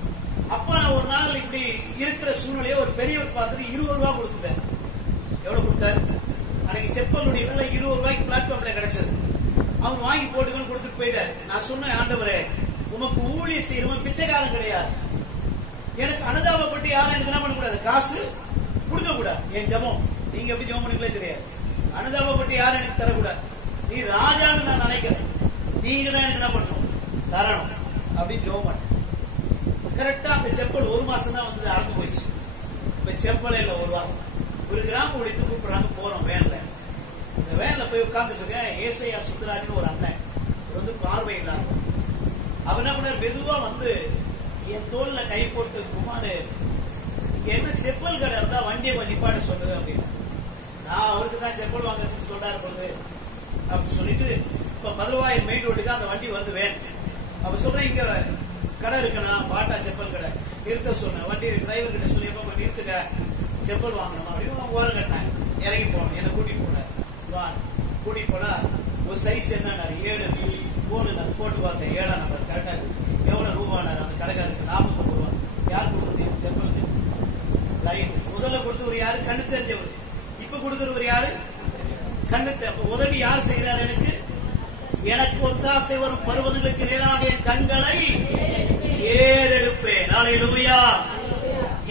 அப்ப நான் ஒரு நாள் இப்படி இருக்கிற சூழ்நிலையை ஒரு பெரியவர் பார்த்துட்டு 20 ரூபாய் கொடுத்துட்டேன். எவ்வளவு கொடுத்தாரு? அன்னைக்கு செப்பலுடைய விலை 20 ரூபாய்க்கு பிளாட்ஃபார்ம்ல கிடைச்சது. அவங்க வாங்கி போட்டுக்கணும் கொடுத்துட்டு போயிட்டாரு. நான் சொன்னேன், ஆண்டவரே உமக்கு ஊழியம் செய்யறவன் பிச்சைக்காரன் கிடையாது. எனக்கு அனுதாபப்பட்டு யாரும் எனக்கு என்ன பண்ணக்கூடாது, காசு கொடுக்க கூடாது. என் ஜெபம் நீங்க எப்படி ஜெபம் பண்ணிக்கலே தெரியாது. அனுதாபப்பட்டு யாரும் எனக்கு தரக்கூடாது. நீ ராஜான்னு நான் நினைக்கிறேன், நீங்க தான் எனக்கு என்ன பண்ணணும், தரணும் அப்படின்னு ஜெபம் பண்ணேன். கரெக்டா அந்த செப்பல் 1 மாசம் தான் வந்து அறந்து போயிடுச்சு. இப்ப செப்பல் இல்ல 1 வாரம். ஒரு கிராமம் ஒழித்து கூப்பிடுறாங்க, போறோம் வேன்ல. இந்த வேன்ல போய் உட்கார்ந்துட்டு இருக்கேன். ஏசையா சுந்தராஜன் ஒரு அண்ணன் வந்து பார்வை இல்லாத. அவர் என்ன பண்ணார், மெதுவா வந்து என் தோல்ல கை போட்டு, குமாரு என்ன செப்பல் கடை இருந்தா வண்டியை கொஞ்சம் நிப்பாட்ட சொல்லுது அப்படின்னு. நான் அவருக்கு தான் செப்பல் வாங்குறதுக்கு சொல்றாரு பொழுது அப்படி சொல்லிட்டு, இப்ப மதுரவாயல் மெயின் ரோட்டுக்கு அந்த வண்டி வருது வேன். அப்ப சொல்றேன், இங்க கடை இருக்குண்ணா, பாட்டா செப்பல் கடை, நிறுத்த சொன்னேன். வண்டி டிரைவர் கிட்ட சொல்லி எப்ப நிறுத்துக்க, செப்பல் வாங்கணும் அப்படின்னு ஓரம் கட்டினாங்க. இறங்கி போனோம். என்ன கூட்டிட்டு போனார். கூட்டிட்டு போனா ஒரு சைஸ் என்ன 7 போன போட்டு பார்த்தேன். 7ஆம் நம்பர் கரெக்டா இருக்கு. எவ்வளவு ரூபானாரு அந்த கடைக்காரருக்கு? 49 ரூபா. யார் கொடுக்குறது செப்பலுக்கு? லைன் முதல்ல கொடுத்தவர் யாரு? கண்ணு தெரிஞ்சவர். இப்ப கொடுக்கிறவர் யாரு? கண்ணு. உதவி யார் செய்கிறார்? எனக்கு ஒத்தாசை வரும் பருவங்களுக்கு நேராக என் கண்களை ஏறெடுப்பேன். அல்லேலூயா.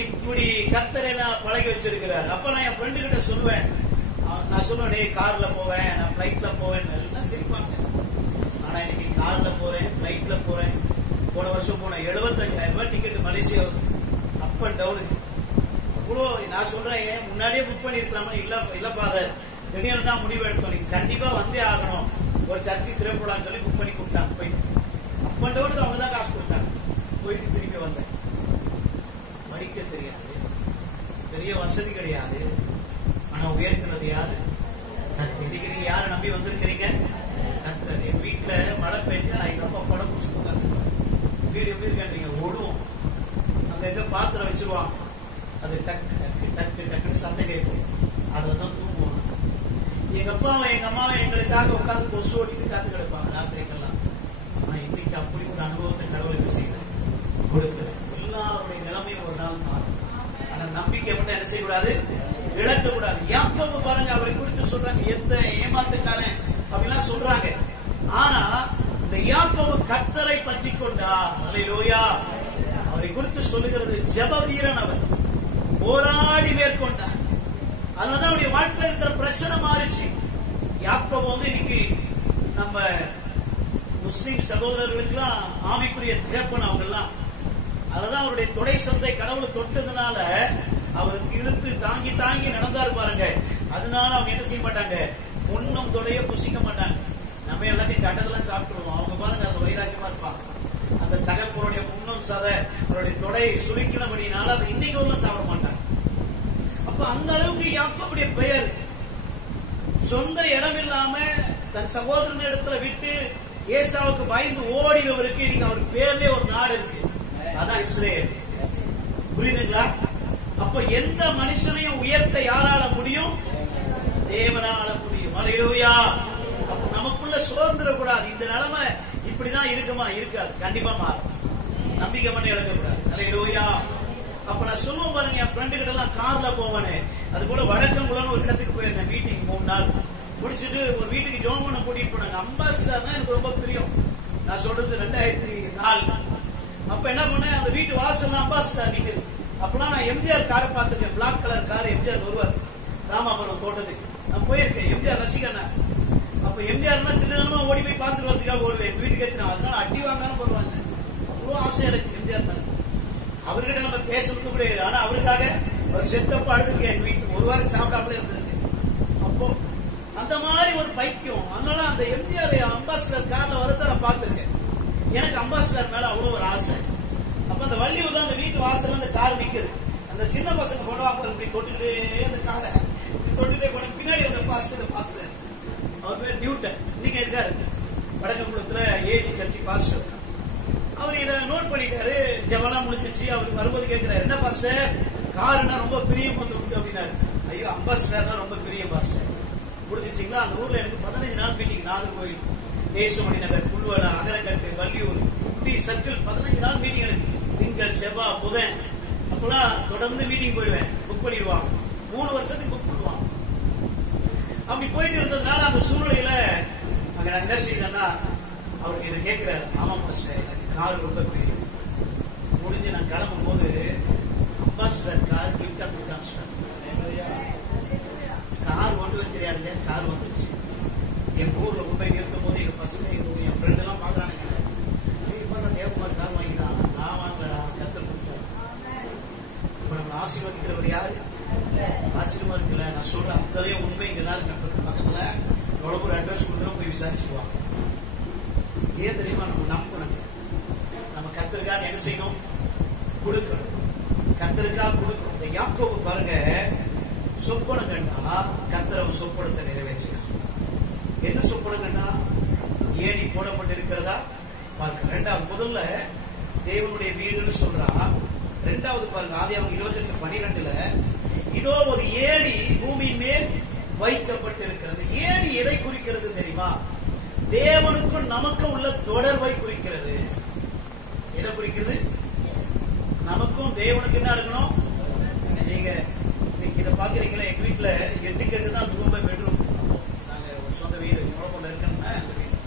இப்படி கர்த்தர் என்ன பழகி வச்சிருக்கிறார். அப்ப நான் என் ஃப்ரெண்டு கிட்ட சொல்லுவேன், நான் சொல்லுவேன், கார்ல போவேன், நான் பிளைட்ல போவேன், எல்லாம் சிரிப்பாங்க. ஆனா இன்னைக்கு கார்ல போறேன், பிளைட்ல போறேன். போன வருஷம் போன 75,000 ரூபாய் டிக்கெட் மலேசியா அப் அண்ட் டவுனுக்கு. அவ்வளோ நான் சொல்றேன், முன்னாடியே புக் பண்ணிருக்கலாமா? இல்லப்பா, திடீர்னு தான் முடிவு எடுத்தோம், நீங்க கண்டிப்பா வந்தே ஆகணும், ஒரு சர்ச்சை திரைப்படம்னு சொல்லி புக் பண்ணி கொடுத்தாங்க. போயிட்டு அப் அண்ட் டவுனுக்கு அவங்க தான் காசு கொடுத்தாங்க. போயிட்டு திரும்பி வந்தேன். படிக்க தெரியாது, பெரிய வசதி கிடையாது, ஆனா உயர்கிறது யாரு? இன்னைக்கு நீங்க யாரை நம்பி வந்திருக்கிறீங்க? கர்த்தர். என் வீட்டுல மழை பெஞ்சா நான் எங்க அப்பா படம் பிடிச்சி உட்காந்துருவேன். வீடு எப்படி இருக்கீங்க? ஓடுவோம். அங்க எங்க பாத்திரம் வச்சிருவாங்க, அது டக்கு டக்கு டக்கு டக்குன்னு சண்டை கேட்கும். அதுலதான் தூங்குவோம். எங்க அப்பாவும் எங்க அம்மாவும் எங்களுக்காக உட்காந்து கொசு ஓட்டிட்டு காத்து கிடப்பாங்க ராத்திரிக்கெல்லாம். ஆனா இன்னைக்கு அப்படி ஒரு அனுபவத்தை கடவுளுக்கு செய்யல, கொடுக்கல. எல்லாருடைய நிலைமையும் ஒரு நாள் மாறும். ஆனா நம்பிக்கை மட்டும் என்ன செய்யக்கூடாது, இழக்க கூடாது. யாக்கோபு பாருங்க, அவரை குறித்து சொல்றாங்க, எந்த ஏமாத்துக்காரன் அப்படிலாம் சொல்றாங்க. ஆனா இந்த யாக்கோபு கர்த்தரை பற்றி கொண்டார். அல்லேலூயா. அவரை குறித்து சொல்லுகிறது ஜெப வீரன். அவர் போராடி மேற்கொண்டார். அதனால அவருடைய வாழ்க்கையில் இருக்கிற பிரச்சனை மாறிச்சு. யாக்கோபு வந்து இன்னைக்கு நம்ம முஸ்லிம் சகோதரர்களுக்கு எல்லாம் ஆவிக்குரிய தகப்பன் அவங்க எல்லாம். அதெல்லாம் அவருடைய தொடை சந்தை கடவுள் தொட்டதுனால அவருக்கு இழுத்து தாங்கி தாங்கி நடந்தாரு பாருங்க. அதனால அவங்க என்ன செய்ய மாட்டாங்க, முன்னும் தொடைய புசிக்க மாட்டாங்க. நம்ம எல்லாத்தையும் கண்டதெல்லாம் சாப்பிட்டுருவோம். அவங்க பாருங்க அந்த வைராக்கியமா இருப்பாங்க. அந்த தகப்பனுடைய முன்னும் சதை அவருடைய தொடை சுருக்கினபடினால அதை இன்னைக்கு உள்ள சாப்பிட மாட்டாங்க. அப்ப அந்த அளவுக்கு யாக்கோபுடைய பெயர், சொந்த இடம் இல்லாம தன் சகோதரன் இடத்துல விட்டு ஏசாவுக்கு பயந்து ஓடினவருக்கு இன்னைக்கு அவர் பேர்லயே ஒரு நாடு இருக்கு, அதான் இஸ்ரேல். புரியுதுங்களா? அப்ப எந்த மனுஷனையும் உயர்த்த யாரால முடியும்? தேவனால முடியும். அல்லேலூயா. அப்ப நமக்குள்ள சோர்ந்துட கூடாது. இந்த நிலைமை இப்படிதான் இருக்குமா? இருக்காது, கண்டிப்பா மாறும். நம்பிக்கை மட்டும் இழக்க கூடாது. அல்லேலூயா. அப்ப நான் சொல்லுவோம் பாருங்க, என் ஃப்ரெண்டு கிட்ட எல்லாம் கார்ல போவேன்னு. அது போல வடக்கங்குளம்னு ஒரு இடத்துக்கு போயிருந்தேன் மீட்டிங் 3 நாள் முடிச்சுட்டு ஒரு வீட்டுக்கு ஜோம் பண்ண கூட்டிட்டு போனாங்க. அம்பாசிடர் தான் எனக்கு ரொம்ப பிரியம். நான் சொல்றது 2004. அப்ப என்ன பண்ணேன், அந்த வீட்டு வாசல் அம்பாசிடர் நிக்குது. அப்பெல்லாம் நான் எம்ஜிஆர் காரை பார்த்துருக்கேன். பிளாக் கலர் கார் எம்ஜிஆர் வருவார் ராமாபுரம் ரசிகன். அப்ப எம்ஜிஆர்னா திடீர்னு ஓடி போய் பார்த்துட்டு வரதுக்காக ஓடுவேன். எங்க வீட்டுக்கு ஏற்றினா அதனால அடி வாங்காம போடுவாங்க. அவ்வளோ ஆசை எனக்கு எம்ஜிஆர் மேல. அவர்கிட்ட நம்ம பேசுறது கூட இல்லை. ஆனா அவருக்காக அவர் செத்தப்ப அழுதுருக்கேன். எங்க வீட்டுக்கு ஒரு வாரம் சாப்பிடாமலே இருந்திருக்கு. அப்போ அந்த மாதிரி ஒரு பைத்தியம். அதனால அந்த எம்ஜிஆர் அம்பாசிடர் கார்ல வரத நான் பார்த்திருக்கேன். எனக்கு அம்பாசிடர் மேல அவ்வளவு ஒரு ஆசை. அப்ப அந்த வள்ளியூர் தான் அந்த வீட்டு வாசல் அந்த கார் நிக்குது. அந்த சின்ன பசங்க போடுவாங்க இப்படி தொட்டுக்கிட்டே அந்த காரை தொட்டுட்டே போன பின்னாடி அந்த பாஸ்டர் பார்த்துட்டாரு. அவர் பேர் நியூட்டன். நீங்க இருக்காரு வடக்கங்குளத்துல ஏஜி சர்ச்சி பாஸ்டர். அவர் இதை நோட் பண்ணிட்டாரு. ஜெபலாம் முடிஞ்சிச்சு. அவருக்கு வரும்போது கேட்கிறாரு, என்ன பாஸ்டர் காருன்னா ரொம்ப பிரியம் வந்து அப்படின்னாரு. ஐயோ அம்பாசிடர்னா ரொம்ப பிரிய பாஸ்டர். முடிஞ்சிச்சிங்களா? அந்த ஊர்ல எனக்கு 15 நாள் மீட்டிங். நாகர்கோவில், நேசமணி நகர், புல்வலா, அகரக்கட்டு, வள்ளியூர், இப்படி சர்க்கிள் 15 நாள் மீட்டிங் எனக்கு. திங்கள், செவ்வாய், புதன் அப்பெல்லாம் தொடர்ந்து மீட்டிங் போயிடுவேன். புக் பண்ணிடுவாங்க. 3 வருஷத்துக்கு புக் பண்ணுவாங்க. அப்படி போயிட்டு இருந்ததுனால அந்த சூழ்நிலையில அங்க நான் என்ன செய்தேன்னா அவருக்கு இதை கேட்கிறாரு. ஆமா பாஸ்டர் எனக்கு கார் ரொம்ப பிரியம். முடிஞ்சு நான் கிளம்பும் போது அம்பாசிடர் கார் கிஃப்டா கொடுத்தாங்க. கார் கொண்டு தெரியாதுங்க. கார் வந்துருச்சு. என் ஊர்ல கொண்டு போய் நிறுத்தும் போது எங்க பசங்க என் ஃப்ரெண்ட் எல்லாம் பாக்குறானுங்க. தேவகுமார் கார் வாங்கிட்டான். நான் வாங்கலடா, கத்தர் கொடுத்தாரு. இப்ப நம்ம ஆசீர்வதிக்கிறவர் யாரு? ஆச்சரியமா இருக்குல்ல. நான் சொல்ற அத்தனையும் உண்மை. இங்க பக்கத்துல எவ்வளவு ஒரு அட்ரஸ் கொடுக்குறோம் போய் விசாரிச்சுக்குவாங்க. ஏன் தெரியுமா? நம்ம நம்பணும். நம்ம கத்தருக்காக என்ன செய்யணும்? கொடுக்கணும். கத்தருக்காக கொடுக்கணும். இந்த யாக்கோபு பாருங்க, சொப்பனம் கண்டா கத்தரவு சொப்பனத்தை நிறைவேற்றலாம். என்ன சொப்பனம் கண்டா? ஏணி போடப்பட்டிருக்கிறதா பார்க்க. 2வது முதல்ல தேவனுடைய வீடுன்னு சொல்றா. 2வது பாருங்க ஆதியாகமம் 28:12 இதோ ஒரு ஏணி பூமி மேல் வைக்கப்பட்டிருக்கிறது. ஏணி எதை குறிக்கிறது தெரியுமா? தேவனுக்கும் நமக்கும் உள்ள தொடர்பை குறிக்கிறது. எதை குறிக்கிறது? நமக்கும் தேவனுக்கு என்ன இருக்கணும்? நீங்க இதை பாக்குறீங்களா? எங்க வீட்டுல 8 கட்டு தான் ரூம் பெட்ரூம். நாங்க ஒரு சொந்த வீடு குழப்பம் இருக்கணும்னா அந்த வீடு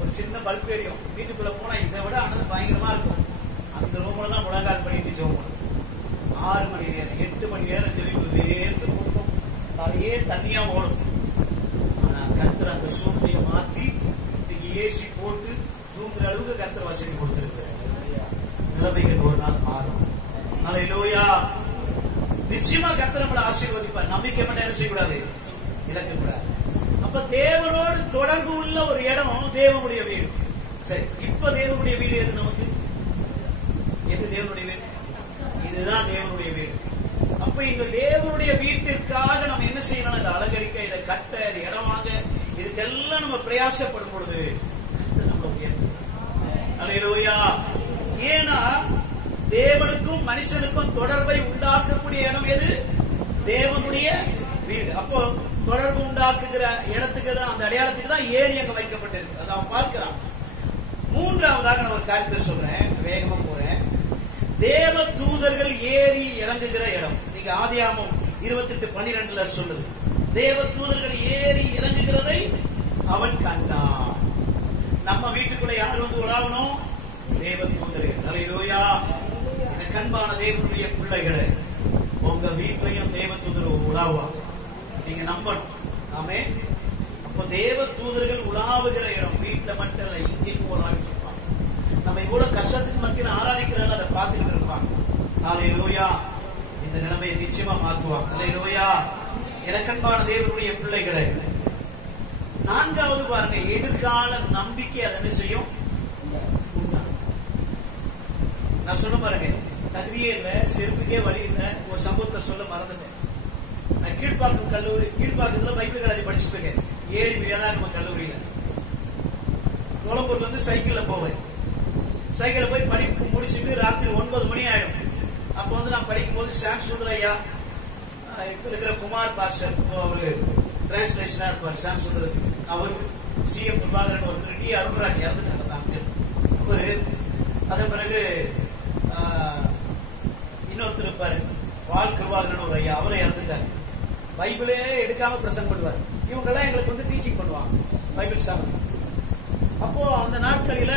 ஒரு சின்ன பல்ப் ஏரியும். வீட்டுக்குள்ள போனா இதை விட ஆனது பயங்கரமா இருக்கும். அந்த ரூம்ல தான் முழங்கால் பண்ணிட்டு ஜெபம் பண்ணுவோம். 6 மணி நேரம் 8 மணி நேரம் ஜெபிப்பு வேர்த்து போட்டோம். அதையே தண்ணியா ஓடும். ஆனா கர்த்தர் அந்த சூழ்நிலையை மாத்தி இன்னைக்கு ஏசி போட்டு தூங்குற அளவுக்கு கர்த்தர் வசதி கொடுத்திருக்கிறார். நிலைமைகள் ஒரு நாள் மாறும். அல்லேலூயா. நிச்சயமா கர்த்தர் நம்மளை ஆசீர்வதிப்பார். நம்பிக்கை மட்டும் என்ன செய்யக்கூடாது? இழக்கக்கூடாது. அப்ப தேவனோடு தொடர்பு உள்ள ஒரு இடம் தேவனுடைய வீடு. சரி, இப்ப தேவனுடைய வீடு எது? நமக்கு எது தேவனுடைய வீடு? இதுதான் தேவனுடைய வீடு. அப்ப இந்த தேவனுடைய வீட்டிற்காக நம்ம என்ன செய்யணும்? இதை அலங்கரிக்க, இதை கட்ட, இதை இடம் வாங்க, இதுக்கெல்லாம் நம்ம பிரயாசப்படும் பொழுது நம்ம உயர்த்தும். அல்லேலூயா. ஏன்னா தேவனுக்கும் மனுஷனுக்கும் தொடர்பை உண்டாக்கக்கூடிய இடம் எது? தேவனுடைய வீடு. அப்போ தொடர்பு உண்டாக்குகிற இடத்துக்கு தான், அந்த அடையாளத்துக்கு தான் ஏணி அங்க வைக்கப்பட்டிருக்கு. அதை அவன் பார்க்கிறான். 3வதாக நான் ஒரு காரியத்தை சொல்றேன், வேகமா போறேன். தேவ தூதர்கள் ஏறி இறங்குகிற இடம். நீங்க ஆதியாகமம் 28:12 சொல்லுது. தேவ தூதர்கள் ஏறி இறங்குகிறதை அவன் கண்டான். நம்ம வீட்டுக்குள்ள யார் வந்து உலாவணும்? தேவ தூதர்கள். அல்லேலூயா. கண்பான தேவனுடைய பிள்ளைகளை உங்க வீட்டையும் தேவ தூதர்கள் உலாவாங்க. நீங்க நம்பணும். ஆமே. அப்ப தேவ தூதர்கள் உலாவுகிற இடம் வீட்டுல மட்டும் இல்ல, இங்கேயும் உலாவிட்டு இருப்பாங்க. நம்ம இவ்வளவு கஷ்டத்துக்கு மத்தியில் ஆராதிக்கிறனால அதை பார்த்துக்கிட்டு இருப்பாங்க. அல்லேலூயா. இந்த நிலைமையை நிச்சயமா மாற்றுவாங்க. அல்லேலூயா. எனக்கன்பான தேவனுடைய பிள்ளைகளை 4வது பாருங்க, எதிர்கால நம்பிக்கை அதை என்ன செய்யும்? நான் சொல்ல பாருங்க, தகுதியே இல்லை, செருப்புக்கே வழி இல்லை. ஒரு சம்பவத்தை சொல்ல மறந்துட்டேன். நான் கீழ்பாக்கத்துல பைபிள் கல்வி படிச்சுட்டு இருக்கேன். 7 வேதாகம கல்லூரியில. கோலம்பூர்ல இருந்து சைக்கிள்ல போவேன். சைக்கிள்ல போய் படிப்பு முடிச்சுட்டு ராத்திரி 9 மணி ஆயிடும். அப்ப வந்து நான் படிக்கும் போது சாம் சுந்தரையா, இப்ப இருக்கிற குமார் பாஸ்டர், அவரு டிரான்ஸ்லேஷனா இருப்பார். சாம் சுந்தர் அவரு, CM பிரபாகரன், ஒருத்தர் டி அருண்ராஜ் இறந்துட்டாங்க. அவரு அதன் பிறகு இன்னொருத்தர் இருப்பாரு வால் கிருபாகரன் ஒரு ஐயா, அவரை இறந்துட்டாரு. பைபிளே எடுக்காம பிரசன்ட் பண்ணுவார். இவங்கெல்லாம் எங்களுக்கு வந்து டீச்சிங் பண்ணுவாங்க பைபிள் சாப்பிட்டு. அப்போ அந்த நாட்களில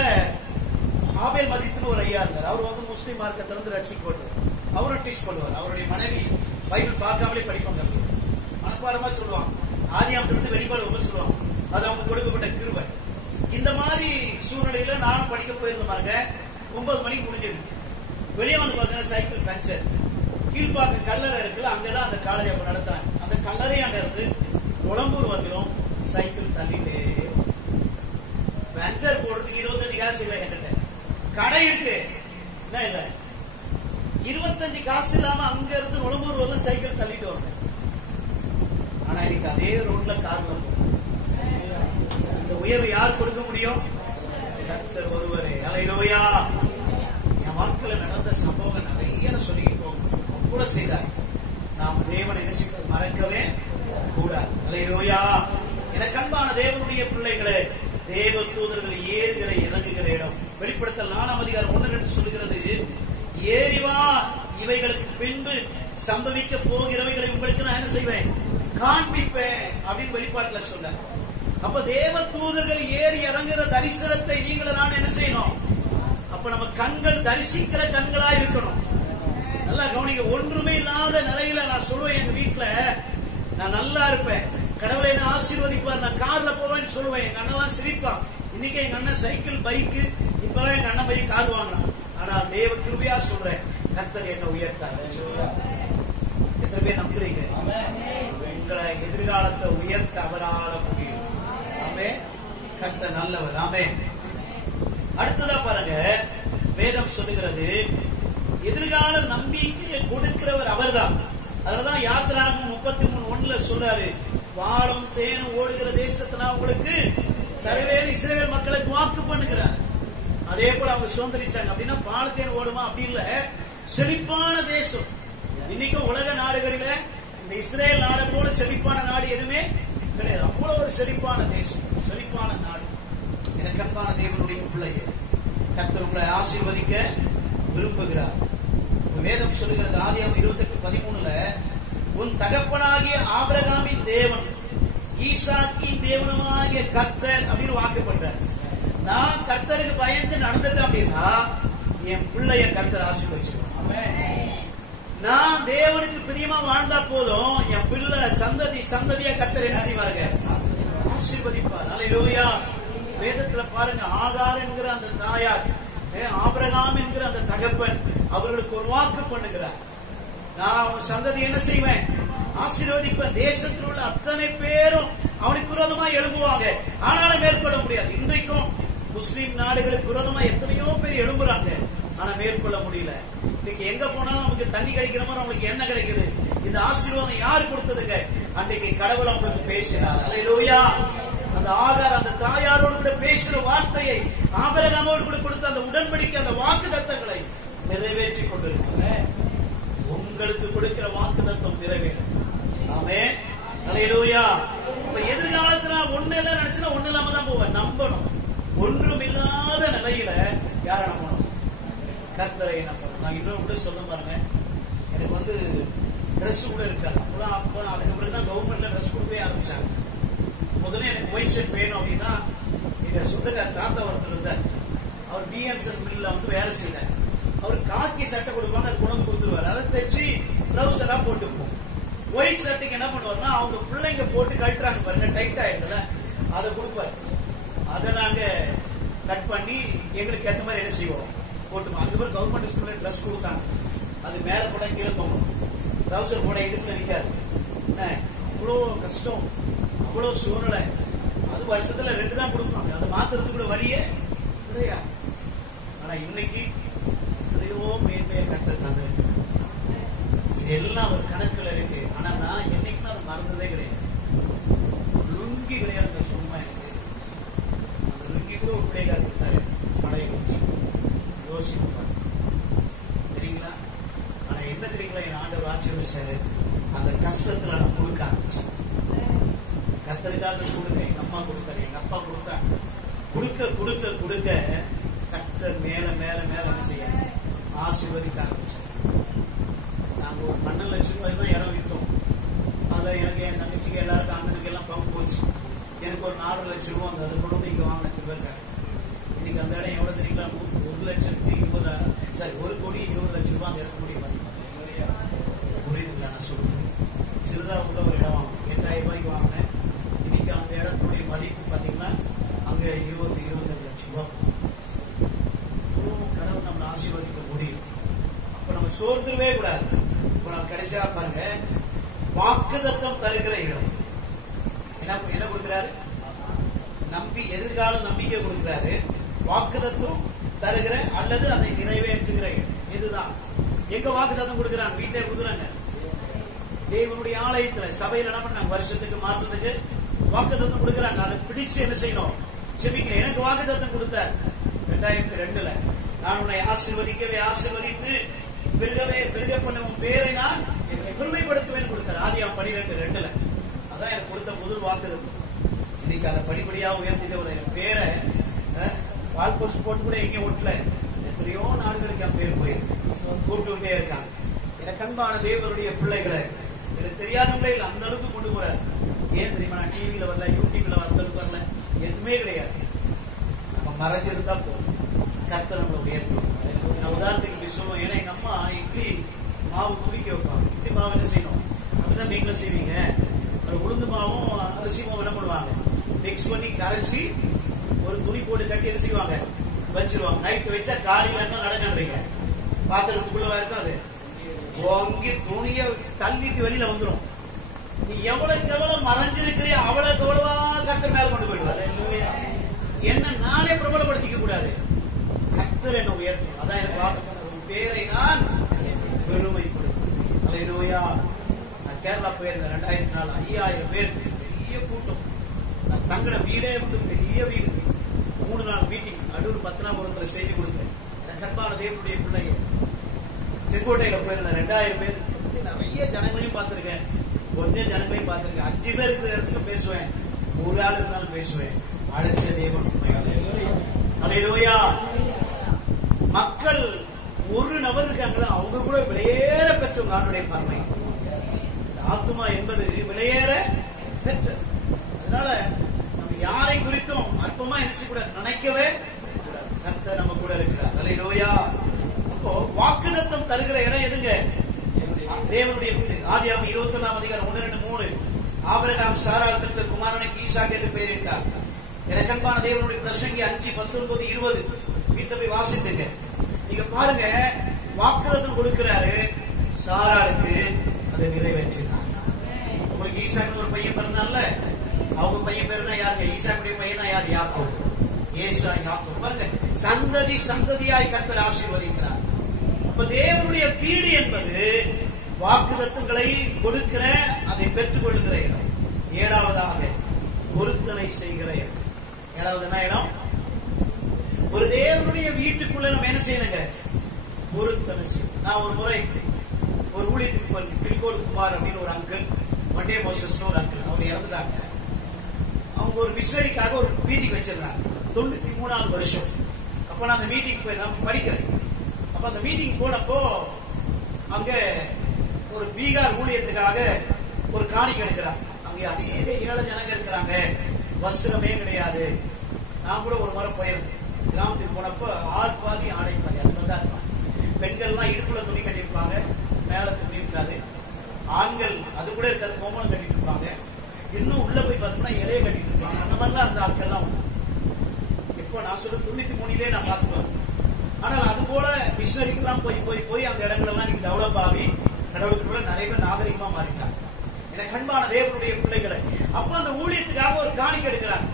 ஆபேல் மதித்துன்னு ஒரு ஐயா இருந்தார். அவர் வந்து முஸ்லீம் மார்க்கத்திலிருந்து ரட்சிக்கப்பட்டார். அவரும் டீச் பண்ணுவார். அவருடைய மனைவி பைபிள் பார்க்காமலே படிப்பாங்க. மனப்பாடமா சொல்லுவாங்க. ஆதியாகமத்திலிருந்து வெளிப்பாடு 9 சொல்லுவாங்க. அது அவங்க கொடுக்கப்பட்ட கிருபை. இந்த மாதிரி சூழ்நிலையில நானும் படிக்க போயிருந்தாங்க. 9 மணிக்கு முடிஞ்சது. வெளியே வந்து பாத்தீங்கன்னா சைக்கிள் பஞ்சர். கீழ்பாக்க கல்லறை இருக்குல்ல, அங்கதான் அந்த காலேஜ் அப்ப நடத்துறாங்க. அந்த கல்லறையாண்ட இருந்து கொளம்பூர் வரலும் சைக்கிள் தள்ளிட்டே பஞ்சர் போடுறதுக்கு 25 காசு இல்லை என்கிட்ட. கடை இருக்கு என்ன இல்ல, 25 காசு இல்லாம அங்க இருந்து கொளம்பூர் வரலும் சைக்கிள் தள்ளிட்டு வந்தேன். ஆனா இன்னைக்கு அதே ரோட்ல கார்ல போறேன். இந்த உயர்வு யார் கொடுக்க முடியும்? கர்த்தர் ஒருவரே. அல்லேலூயா. என் வாழ்க்கையில நடந்த சம்பவங்கள் நிறைய சொல்லிட்டு போகணும் கூட செய்தார். நாம் தேவனை என்ன செய்வது மறக்கவே கூடாது. அல்லேலூயா. எனக்கு அன்பான தேவனுடைய பிள்ளைகளே, தேவ தூதர்கள் ஏறுகிற இறங்குகிற இடம். வெளிப்படுத்தல் 4ஆம் அதிகாரம் 1-2 சொல்லுகிறது, ஏறிவா இவைகளுக்கு பின்பு சம்பவிக்க போகிறவைகளை உங்களுக்கு நான் என்ன செய்வேன், காண்பிப்பேன் அப்படின்னு வெளிப்பாட்டுல சொல்ல. அப்ப தேவ தூதர்கள் ஏறி இறங்குற தரிசனத்தை நீங்கள் நான் என்ன செய்யணும்? அப்ப நம்ம கண்கள் தரிசிக்கிற கண்களா இருக்கணும். நல்லா கவனிக்க. ஒன்றுமே இல்லாத நிலையில நான் சொல்லுவேன், எங்க வீட்டுல நான் நல்லா இருப்பேன், கடவுளை என்ன ஆசீர்வதிப்பார், நான் கார்ல போவேன்னு சொல்லுவேன். எங்க அண்ணன் சிரிப்பான். இன்னைக்கு எங்க அண்ணன் சைக்கிள் பைக்கு, இப்பதான் எங்க அண்ணன் பைக் கார் வாங்கினான். ஆனா தேவ கிருபையா சொல்றேன், கர்த்தர் என்ன உயர்த்தார். எத்தனை பேர் நம்புறீங்க? உங்களை எதிர்காலத்தை உயர்த்த அவரால முடியும். ஆமே. கர்த்தர் நல்லவர். ஆமே. அடுத்ததா பாருங்க, வேதம் சொல்லுகிறது எதிர்கால நம்பிக்கையை கொடுக்கிறவர் அவர்தான். அதுலதான் யாத்திராகமம் 33:1 சொல்றாரு, வாழும் தேனும் ஓடுகிற தேசத்தை நான் உங்களுக்கு தருவேன் இஸ்ரவேல் மக்களுக்கு வாக்கு பண்ணுகிறார். அதே போல அவங்க சுதந்திரிச்சாங்க. அப்படின்னா பாலத்தேன் ஓடுமா? அப்படி இல்ல, செழிப்பான தேசம். இன்னைக்கும் உலக நாடுகளில இந்த இஸ்ரேல் நாடு போல செழிப்பான நாடு எதுவுமே கிடையாது. அவ்வளவு ஒரு செழிப்பான தேசம், செழிப்பான நாடு. எனக்கு அன்பான தேவனுடைய பிள்ளையே, கர்த்தர் உங்களை ஆசீர்வதிக்க விரும்புகிறார். வேதம் சொல்லுகிறது ஆதியாகமம் 28:13, உன் தகப்பனாகிய ஆபிரகாமின் தேவன் ஈசாக்கின் தேவனுமாகிய கர்த்தர் அப்படின்னு வாக்குப்பட்டார். நான் கர்த்தருக்கு பயந்து நடந்துட்டேன் அப்படின்னா என் பிள்ளைய கர்த்தர் ஆசீர்வதிச்சிருவார். நான் தேவனுக்கு பிரியமா வாழ்ந்தா போதும், என் பிள்ளை சந்ததியா கர்த்தர் என்ன செய்வாங்க? ஆசீர்வதிப்பார். அல்லேலூயா. வேதத்துல பாருங்க, ஆகார் என்கிற அந்த தாயார், ஆபிரகாம் என்கிற அந்த தகப்பன் அவர்களுக்கு ஒரு வாக்கு பண்ணுகிறார். நான் அவன் சந்ததி என்ன செய்வேன்? ஆசீர்வதிப்பேன். தேசத்தில் உள்ள அத்தனை பேரும் அவனுக்கு விரோதமா எழும்புவாங்க, ஆனாலும் மேற்கொள்ள முடியாது. இன்றைக்கும் முஸ்லிம் நாடுகளுக்கு விரோதமா எத்தனையோ பேர் எழும்புறாங்க, ஆனா மேற்கொள்ள முடியல. இன்னைக்கு எங்க போனாலும் நமக்கு தண்ணி கிடைக்கிற மாதிரி அவங்களுக்கு என்ன கிடைக்குது? இந்த ஆசீர்வாதம் யார் கொடுத்ததுங்க? அன்றைக்கு கடவுள் அவங்களுக்கு பேசினார். அல்லேலூயா. அந்த ஆகார் அந்த தாயாரோடு கூட பேசுற வார்த்தையை, ஆபிரகாமோடு கூட கொடுத்த அந்த உடன்படிக்கை, அந்த வாக்கு தத்தங்களை நிறைவேற்றி கொண்டிருக்கிறார். உங்களுக்கு கொடுக்கிற வாக்கு தத்தம் நிறைவேறும். ஆமென். அல்லேலூயா. இப்ப எதிர்காலத்துல ஒண்ணு எல்லாம் நினைச்சுனா ஒண்ணு இல்லாம தான் போவேன். நம்பணும். ஒன்றும் இல்லாத நிலையில யார நம்பணும்? கர்த்தரை நம்பணும். நான் இன்னும் கூட சொல்ல பாருங்க, எனக்கு ட்ரெஸ் கூட இருக்காது. அப்ப அதுக்கப்புறம் தான் கவர்மெண்ட்ல ட்ரெஸ் கொடுக்கவே ஆரம்பிச்சாங்க. முதல்ல எனக்கு ஒயிட் ஷர்ட் வேணும் அப்படின்னா எங்க சொந்தக்கார தாத்தா ஒருத்தர் இருந்தார். அவர் பிஎம்சன் மில்ல வேலை செய்தார். அவர் காக்கி சட்டை கொடுப்பாங்க, அது கொண்டு கொடுத்துருவாரு. அதை தைச்சு பிளவுஸ் எல்லாம் போட்டுப்போம். ஒயிட் ஷர்ட்டுக்கு என்ன பண்ணுவாருன்னா, அவங்க பிள்ளைங்க போட்டு கட்டுறாங்க பாருங்க, டைட் ஆயிடுதுல, அதை கொடுப்பாரு. அதை நாங்க கட் பண்ணி எங்களுக்கு ஏற்ற மாதிரி என்ன செய்வோம், போட்டுப்போம். அதுக்கப்புறம் கவர்மெண்ட் ஸ்கூல்ல ட்ரெஸ் கொடுத்தாங்க. அது மேல போட கீழே போகணும், ட்ரௌசர் போட இடுப்புல நிற்காது. அவ்வளோ கஷ்டம், அவ்வளோ சூழ்நிலை. அது வருஷத்துல 2 தான் கொடுப்பாங்க. அதை மாத்துறதுக்கு கூட வழியே கிடையாது. ஆனா இன்னைக்கு எத்தனையோ மேன்மையை கற்றுத்தாங்க. இதெல்லாம் ஒரு கணக்குல இருக்கு. ஆனா நான் என்னைக்குமே அதை மறந்ததே கிடையாது. லுங்கி கிடையாது சும்மா. எனக்கு அந்த லுங்கி கூட ஒரு பிள்ளைகா கொடுத்தாரு, பழைய லுங்கி. யோசிப்பாரு சரிங்களா? ஆனா என்ன தெரியுங்களா, என் ஆண்டவர் ஆசீர்வதிச்சாரு. அந்த கஷ்டத்துல நான் கொடுக்க ஆரம்பிச்சேன். கர்த்தருக்காக கொடுக்க எங்க அம்மா கொடுத்தாரு, எங்க அப்பா கொடுத்தாங்க. கொடுக்க கொடுக்க கொடுக்க கர்த்தர் மேல மேல மேல என்ன செய்ய ஆசீர்வதிக்க ஆரம்பிச்சார். நாங்க ஒரு 12 லட்சம் ரூபாய் தான் இடம் வித்தோம். அதுல எனக்கு என் தங்கச்சிக்கு எல்லாருக்கும் அண்ணனுக்கு எல்லாம் பங்கு போச்சு. எனக்கு ஒரு 4 லட்சம் ரூபாய் அந்த அதை கொண்டு இங்க வாங்கினதுக்கு பேர். இன்னைக்கு அந்த இடம் எவ்வளவு தெரியுங்களா? 1,20,000, சரி 1,20,00,000 ரூபாய் அந்த இடத்த முடிய புரியுதுங்களா? நான் சொல்றேன். சிறுதா உள்ள ஒரு இடம் வாங்க 8,000 ரூபாய்க்கு வாங்கினேன். ஆசீர்வதிக்க முடியும். அப்ப நம்ம சோர்ந்துடவே கூடாது. இப்ப நம்ம கடைசியா பாருங்க, வாக்குத்தத்தம் தருகிற இடம் என்ன கொடுக்கிறாரு? எதிர்கால நம்பிக்கை கொடுக்கிறாரு. வாக்குத்தத்தம் தருகிற அல்லது அதை நிறைவேற்றுகிற இடம். இதுதான் எங்க வாக்குத்தத்தம் கொடுக்கிறாங்க? வீட்டை கொடுக்குறாங்க. தேவனுடைய ஆலயத்துல சபையில என்ன பண்ணாங்க? வருஷத்துக்கு மாசத்துக்கு வாக்குத்தத்தம் கொடுக்கிறாங்க. அதை பிடிச்சு என்ன செய்யணும்? செபிக்கணும். எனக்கு வாக்குத்தத்தம் கொடுத்தார் 2002 நான் உன்னை ஆசீர்வதிக்கவே ஆசீர்வதித்து பெருகவே பெருக பண்ண உன் பேரை நான் பெருமைப்படுத்துவேன் கொடுத்தார். ஆதியாகமம் 12:2. அதான் எனக்கு கொடுத்த முதல் வாக்குத்தத்தம். இன்னைக்கு அதை படிப்படியா உயர்த்திட்டு என் பேரை வால் போஸ்ட் போட்டு கூட எங்கேயும் ஒட்டல. எத்தனையோ நாடுகளுக்கு என் பேர் போயிருக்கு. கூப்பிட்டுட்டே இருக்காங்க. எனக்கு அன்பான தேவனுடைய பிள்ளைகளை எனக்கு தெரியாதவங்களே இல்லை, அந்த அளவுக்கு கொண்டு போறாரு. ஏன் தெரியுமா? நான் டிவியில வரல, யூடியூப்ல அந்த அளவுக்கு வரல, எதுவுமே கிடையாது. நம்ம மறைஞ்சிருந்தா போதும், கர்த்தர் நம்மளை உயர்த்தும். நான் உதாரணத்துக்கு சொல்லுவோம். ஏன்னா எங்க அம்மா இட்லி மாவு குடிக்க வைப்பாங்க. இட்லி மாவு என்ன செய்யணும்? அப்படிதான் நீங்களும் செய்வீங்க. உளுந்து மாவும் அரிசி மாவும் என்ன பண்ணுவாங்க? மிக்ஸ் பண்ணி கரைச்சி ஒரு துணி போட்டு கட்டி என்ன செய்வாங்க? வச்சிருவாங்க. நைட்டு வச்சா காலையில என்ன நடக்கன்றீங்க? பாத்திரத்துக்குள்ளவா இருக்கும். அது வாங்கி துணிய தள்ளிட்டு வெளியில வந்துடும். நீ எவ்வளவுக்கு எவ்வளவு மறைஞ்சிருக்கிறியோ அவ்வளவுக்கு எவ்வளவா கர்த்தர் மேல கொண்டு போயிடுவாரு. என்ன நானே பிரபலப்படுத்திக்க கூடாது, கர்த்தர் என்ன உயர்த்தும். அதான் எனக்கு வாக்கு, பேரை நான் பெருமைப்படுத்துவேன். அல்லேலூயா. நான் கேரளா போயிருந்தேன் 2004. 5000 பேர், பெரிய கூட்டம். நான் தங்கின வீடே வந்து பெரிய வீடு. 3 நாள் மீட்டிங். அடூர் பத்னாபுரத்துல செய்தி கொடுத்தேன். எனக்கு அன்பான தேவனுடைய பிள்ளைங்க. செங்கோட்டையில போயிருந்தேன் 2000 பேர். நிறைய ஜனங்களையும் பார்த்திருக்கேன், கொஞ்சம் ஜனங்களையும் பார்த்திருக்கேன். 5 பேர் இருக்கிற இடத்துக்கு பேசுவேன், ஒரு ஆள் இருந்தாலும் பேசுவேன். அழைச்ச தேவன். அல்லேலூயா. மக்கள் ஒரு நபர் இருக்காங்களா, அவங்க கூட விலையேற பெற்றோம் நானுடைய பார்வை. ஆத்துமா என்பது விலையேற பெற்ற. அதனால நம்ம யாரை குறித்தும் அற்பமா என்ன செய்யக்கூடாது, நினைக்கவே கூடாது. கர்த்தர் நம்ம கூட இருக்கிறார். அல்லேலூயா. அப்போ வாக்குத்தத்தம் தருகிற இடம் எதுங்க? தேவனுடைய வீடு. ஆதியாகமம் 21:1-3. ஆபிரகாம் சாராளுக்கு குமாரனுக்கு ஈசாக்கு என்று பெயரிட்டார். எனக்கு அன்பான தேவனுடைய பிரசங்கி 5:19-20 வீட்டை போய் வாசித்துங்க. நீங்க பாருங்க, வாக்குத்தத்தம் கொடுக்கிறாரு சாராளுக்கு, அதை நிறைவேற்றினார். உங்களுக்கு ஈசாக்கு ஒரு பையன் பிறந்தான்ல, அவங்க பையன் பேர் தான் யாருங்க? ஈசாக்குடைய பையன் தான் யார்? யாக்கோபு. ஏசா யாக்கோபு. பாருங்க, சந்ததி சந்ததியாய் கர்த்தர் ஆசீர்வதிக்கிறார். அப்ப தேவனுடைய வீடு என்பது வாக்குத்தத்தங்களை கொடுக்கிற, அதை பெற்றுக் கொள்கிற இடம். 7வதாக பொருத்தனை செய்கிற இடம். 7வது என்ன இடம்? ஒரு தேவனுடைய வீட்டுக்குள்ள நம்ம என்ன செய்யணுங்க? பொருத்தனை செய்யணும். நான் ஒரு முறை ஒரு ஊழியத்துக்கு போய் பிடிக்கோடு குமார் அப்படின்னு ஒரு அங்கிள், மண்டே மோசஸ் ஒரு அங்கிள், அவங்க இறந்துட்டாங்க. அவங்க ஒரு மிஷனரிக்காக ஒரு மீட்டிங் வச்சிருந்தாங்க. 93வது வருஷம். அப்ப நான் அந்த மீட்டிங் போய் நான் படிக்கிறேன். அப்ப அந்த மீட்டிங் போனப்போ அங்க ஒரு பீகார் ஊழியத்துக்காக ஒரு காணிக்கை எடுக்கிறாங்க. அங்க அநேக ஏழை ஜனங்க இருக்கிறாங்க, வஸ்திரமே கிடையாது. நான் கூட ஒரு முறை போயிருந்தேன். கிராமத்துக்கு போனப்போ ஆள் பாதி ஆடை பாதி அது மாதிரி தான் இருப்பாங்க. பெண்கள்லாம் இடுப்புல துணி கட்டியிருப்பாங்க, மேல துணி இருக்காது. ஆண்கள் அது கூட இருக்காது, கோமலம் கட்டிட்டு இருப்பாங்க. இன்னும் உள்ள போய் பார்த்தோம்னா இலைய கட்டிட்டு இருப்பாங்க. அந்த மாதிரிலாம் அந்த ஆட்கள்லாம் உண்டு. இப்போ நான் சொல்ல 93 நான் பார்த்துக்குவேன். ஆனால் அது போல மிஷனரிக்கெல்லாம் போய் போய் போய் அந்த இடங்கள்லாம் நீங்க டெவலப் ஆகி கடவுளுக்குள்ள நிறைய பேர் நாகரிகமா மாறிட்டாங்க. எனக்கு அன்பான தேவனுடைய பிள்ளைகளை, அப்ப அந்த ஊழியத்துக்காக ஒரு காணிக்கை எடுக்கிறாங்க.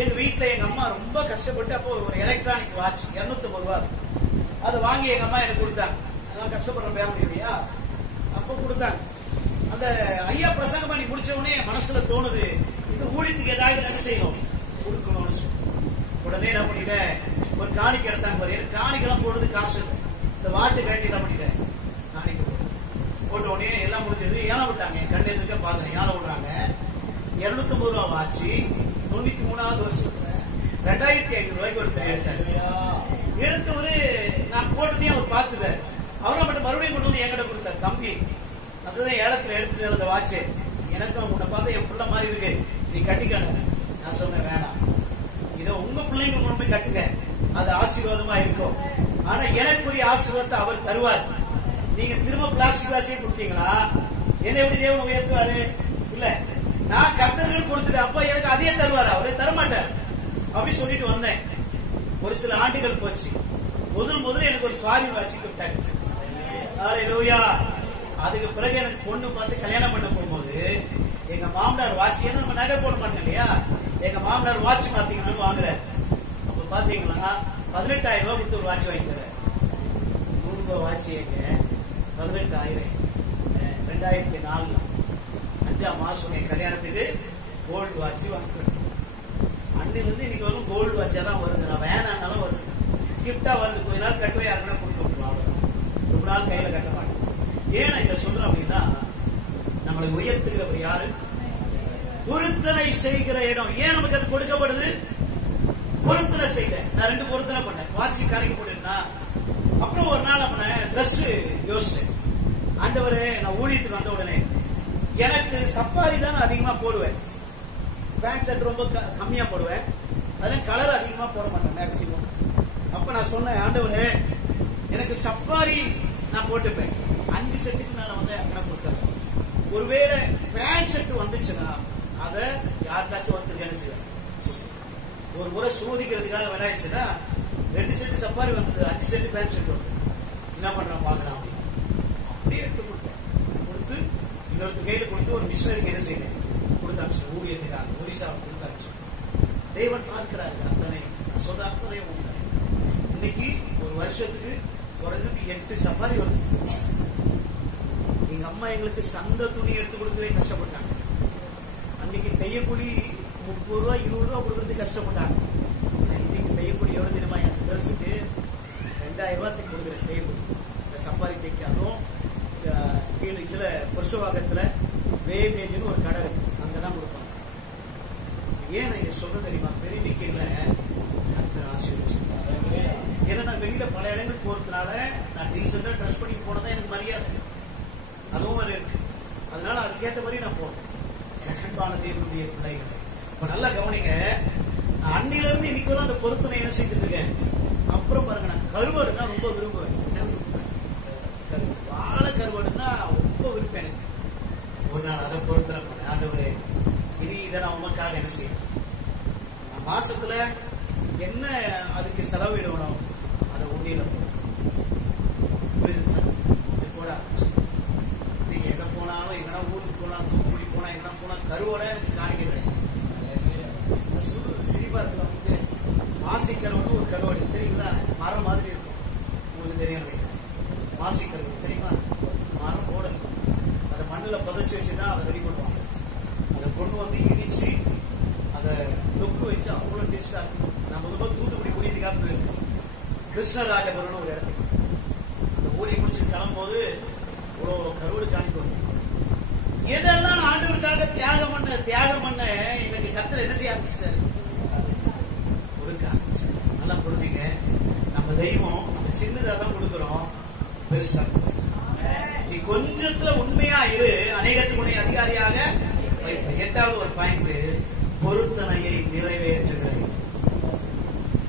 எங்க வீட்டுல எங்க அம்மா ரொம்ப கஷ்டப்பட்டு அப்போ ஒரு எலக்ட்ரானிக் வாட்ச் 250 ரூபாய், அதை வாங்கி எங்க அம்மா எனக்கு கொடுத்தாங்க. அதெல்லாம் கஷ்டப்படுற பேர் இல்லையா, அப்போ கொடுத்தாங்க. அந்த ஐயா பிரசங்கம் பண்ணி முடிச்ச உடனே மனசுல தோணுது, இந்த ஊழியத்துக்கு ஏதாவது என்ன செய்யணும், கொடுக்கணும்னு சொல்லி உடனே என்ன பண்ணிட்டேன், ஒரு காணிக்கை எடுத்தாங்க. எனக்கு காணிக்கெல்லாம் போடுறது காசு இல்லை. இந்த வாட்சை கட்டி என்ன பண்ணிட்டேன், காணிக்கை போட்ட உடனே எல்லாம் முடிஞ்சது. ஏழை விட்டாங்க, என் கண்ணு எதுக்க பாக்குறேன். ஏழை விடுறாங்க. 250 ரூபாய் வாட்சி 93வது வருஷத்துல 2500 ரூபாய்க்கு ஒரு எடுத்தவரு நான் போட்டதையும் அவர் பார்த்துட்டார். அவரை மட்டும் மறுபடியும் கொண்டு வந்து என்கிட்ட கொடுத்தார். தம்பி, அதுதான் ஏலத்துல எடுத்துட்டு எழுத வாட்சு, எனக்கு உன்னை பார்த்தா என் பிள்ளை மாதிரி இருக்கு, நீ கட்டிக்கான. நான் சொன்னேன் வேணாம், இதை உங்க பிள்ளைங்க கொண்டு போய் கட்டுங்க, அது ஆசீர்வாதமா இருக்கும். ஆனா எனக்குரிய ஆசீர்வாதத்தை அவர் தருவார். நீங்க திரும்ப பிளாஸ்டிக் வாசியை கொடுத்தீங்களா என்ன எப்படி தேவன் உயர்த்துவாரு? இல்ல, நான் கர்த்தர்கள் கொடுத்துட்டு அப்ப எனக்கு அதையே தருவாரு, அவரே தரமாட்டார். அப்படி சொல்லிட்டு வந்தேன். ஒரு சில ஆண்டுகள் போச்சு. முதல்ல எனக்கு ஒரு ஃபாரின் வாட்ச் கிஃப்ட் ஆயிடுச்சு. ஹalleluya. அதுக்கு பிறகு எனக்கு பொண்ணு பார்த்து கல்யாணம் பண்ண போகும்போது எங்க மாமனார் வாட்ச், ஏன்னா நம்ம நகை போட மாட்டோம் இல்லையா, எங்க மாமனார் வாட்ச் பாத்தீங்கன்னு வாங்குறாரு. அப்ப பாத்தீங்களா 18,000 ரூபாய் கொடுத்து ஒரு வாட்ச் வாங்கிக்கிறார். 100 ரூபாய் வாட்ச் எங்க 18,000. 2004 5ஆம் மாசம் என் கல்யாணத்துக்கு கோல்டு வாட்ச் வாங்கிக்கிறேன். அன்னிலிருந்து இன்னைக்கு வரும் கோல்டு வாட்சா தான் வருது. நான் வேணான்னாலும் வருது, கிஃப்டா வருது. கொஞ்ச நாள் கட்டுவே யாருன்னா கொடுத்து விட்டுருவாங்க, ரொம்ப நாள் கையில கட்ட மாட்டேன். ஏன் இதை சொல்றேன் அப்படின்னா, நம்மளை உயர்த்துகிறவர் யாரு? பொருத்தனை செய்கிற இடம். ஏன் நமக்கு அது கொடுக்கப்படுது? பொருத்தனை செய்த. நான் 2 பொருத்தனை பண்ணேன். வாட்சி கடைக்கு போட்டுனா அப்புறம் ஒரு நாள் பண்ண ட்ரெஸ் யோசிச்சேன். ஆண்டவரே, நான் ஊழியத்துக்கு வந்த உடனே எனக்கு சப்பாரி தான் அதிகமா போடுவேன், பேண்ட் ஷர்ட் ரொம்ப கம்மியா போடுவேன், அதெல்லாம் கலர் அதிகமா போட மாட்டேன் மேக்சிமம். அப்ப நான் சொன்னேன், ஆண்டவரே எனக்கு சப்பாரி நான் போட்டுப்பேன், 5 செட்டுக்கு மேல வந்து அக்கறை கொடுத்தேன். ஒருவேளை பேண்ட் ஷர்ட் வந்துச்சுன்னா அதை யாருக்காச்சும் ஒருத்தர் என்ன செய்வேன். ஒரு முறை சோதிக்கிறதுக்காக விளையாடுச்சுன்னா 2 செட்டு சப்பாரி வந்தது, 5 செட்டு பேண்ட் ஷர்ட் வந்து என்ன பண்றான் பாக்கலாம். அப்படியே எடுத்து கொடுத்தேன். கொடுத்து இன்னொருத்த கையில கொடுத்து ஒரு மிஷனருக்கு என்ன செய்வேன் கொடுத்தாச்சு, ஊழியத்துக்காக ஒரிசாவுக்கு கொடுத்தாச்சு. தேவன் பார்க்கிறாரு. அத்தனை நான் சொல்ற அத்தனை உண்மை. இன்னைக்கு ஒரு வருஷத்துக்கு குறைஞ்சது 8 சப்பாரி வருது. எங்க அம்மா எங்களுக்கு சந்த துணி எடுத்து கொடுக்கவே கஷ்டப்பட்டாங்க. அன்னைக்கு தையக்கூலி 30 ரூபா 20 ரூபா கொடுக்கறதுக்கு கஷ்டப்பட்டாங்க. இன்னைக்கு தையக்கூலி எவ்வளவு தெரியுமா? என் ட்ரெஸ்ஸுக்கு 2000 ரூபாய்க்கு கொடுக்குறேன் தையக்கூலி. இந்த சப்பாரி தைக்காதும் கீழே இதுல புருஷவாக்கத்துல வேவேஜ்னு ஒரு கடை இருக்கு, அங்கதான் கொடுப்பாங்க. ஏன் நான் இதை சொல்றது தெரியுமா? பெருமிக்கையில ஆசீர்வதிச்சிருக்காங்க. ஏன்னா நான் வெளியில பல இடங்கள் போறதுனால நான் டீசெண்டா ட்ரெஸ் பண்ணி போனதான் எனக்கு மரியாதை, அதுவும் மாதிரி இருக்கு. அதனால அதுக்கேற்ற மாதிரி நான் போறேன். அன்பான தேவனுடைய பிள்ளைகளை இப்ப நல்லா கவனிங்க. அன்னில இருந்து இன்னைக்கு அந்த பொருத்தனை என்ன செய்துட்டு இருக்கேன். அப்புறம் பாருங்க, நான் கருவாடுனா ரொம்ப விரும்புவேன். வாழை கருவாடுனா ரொம்ப விருப்பேன் எனக்கு. ஒரு நாள் அதை பொருத்தனை பண்ண, ஆண்டவரே இனி இதை நான் உமக்காக என்ன செய்யணும், மாசத்துல என்ன அதுக்கு செலவிடணும், அதை உண்டியில போட ஆரம்பிச்சு. நீங்க எங்க போனாலும், எங்கன்னா ஊருக்கு போனா, தூத்துக்குடி போனா, எங்கன்னா போனா கருவோட எனக்கு காணிக்க கிடையாது. சிரிப்பா இருக்கு. மாசி கருவாடு ஒரு கருவாடு தெரியுங்களா? மரம் மாதிரி இருக்கும். உங்களுக்கு தெரியும் மாசி கருவாடு தெரியுமா? மரம் போட அதை மண்ணுல புதைச்சு வச்சுதான் அதை ரெடி பண்ணுவாங்க. அதை கொண்டு வந்து இடிச்சு அதை தொக்கு வச்சு அவ்வளவு டேஸ்டா இருக்கும். நான் முதல்ல தூத்துக்குடி ஊழியத்துக்காக போயிருக்கேன். கிருஷ்ணராஜபுரம் ஒரு இடத்துக்கு. அந்த ஊழியை முடிச்சு கிளம்பும்போது இவ்வளவு கருவாடு காணிக்க வந்து எதெல்லாம் ஆண்டவருக்காக தியாகம் பண்ண எனக்கு கர்த்தர் என்ன செய்ய ஆரம்பிச்சிட்டாரு, கொடுக்க ஆரம்பிச்சாரு. நல்லா புரிஞ்சுங்க. நம்ம தெய்வம் நம்ம சின்னதா தான் கொடுக்கிறோம், பெருசா நீ கொஞ்சத்துல உண்மையா இரு, அநேகத்துக்கு உன்னை அதிகாரியாக வைப்ப. 8வது ஒரு பாயிண்ட், பொருத்தனையை நிறைவேற்றுகிற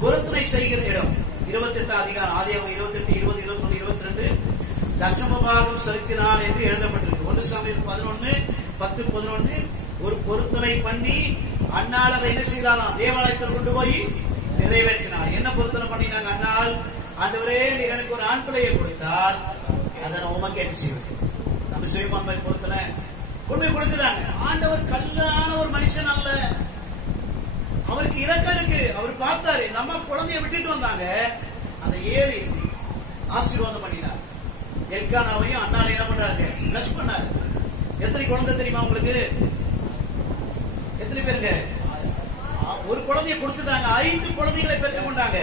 பொருத்தனை செய்கிற இடம். 28 அதிகாரம் ஆதியாகமம் 28, 20, 21, 22 தசமபாகம் செலுத்தினான் என்று எழுதப்பட்டிருக்கு. 1 சாமுவேல் 11, 10, 11 ஒரு பொருத்தனை பண்ணி அன்னாள் அதை என்ன செய்தாலாம், தேவாலயத்தில் கொண்டு போய் நிறைவேற்றினார். என்ன பொருத்தனை பண்ணினாங்க? அன்னாள், ஆண்டவரே நீர் எனக்கு ஒரு ஆண் பிள்ளையை கொடுத்தால் அதை நான் உமக்கு என்ன செய்வேன். நம்ம செய்வோம் பொருத்தனை கொண்டு போய் கொடுத்துட்டாங்க. ஆண்டவர் கல்லான ஒரு மனுஷன் அல்ல, அவருக்கு இரக்கம் இருக்கு. அவர் பார்த்தாரு, இந்த அம்மா குழந்தைய விட்டுட்டு வந்தாங்க. அந்த 7 ஆசீர்வாதம் பண்ணினார். எல்கானாவையும் அண்ணாவை என்ன பண்றாரு, பிளஸ் பண்ணாரு. எத்தனை குழந்தை தெரியுமா உங்களுக்கு? எத்தனை பேருங்க? ஒரு குழந்தைய கொடுத்துட்டாங்க. 5 குழந்தைகளை பெற்றுக் கொண்டாங்க.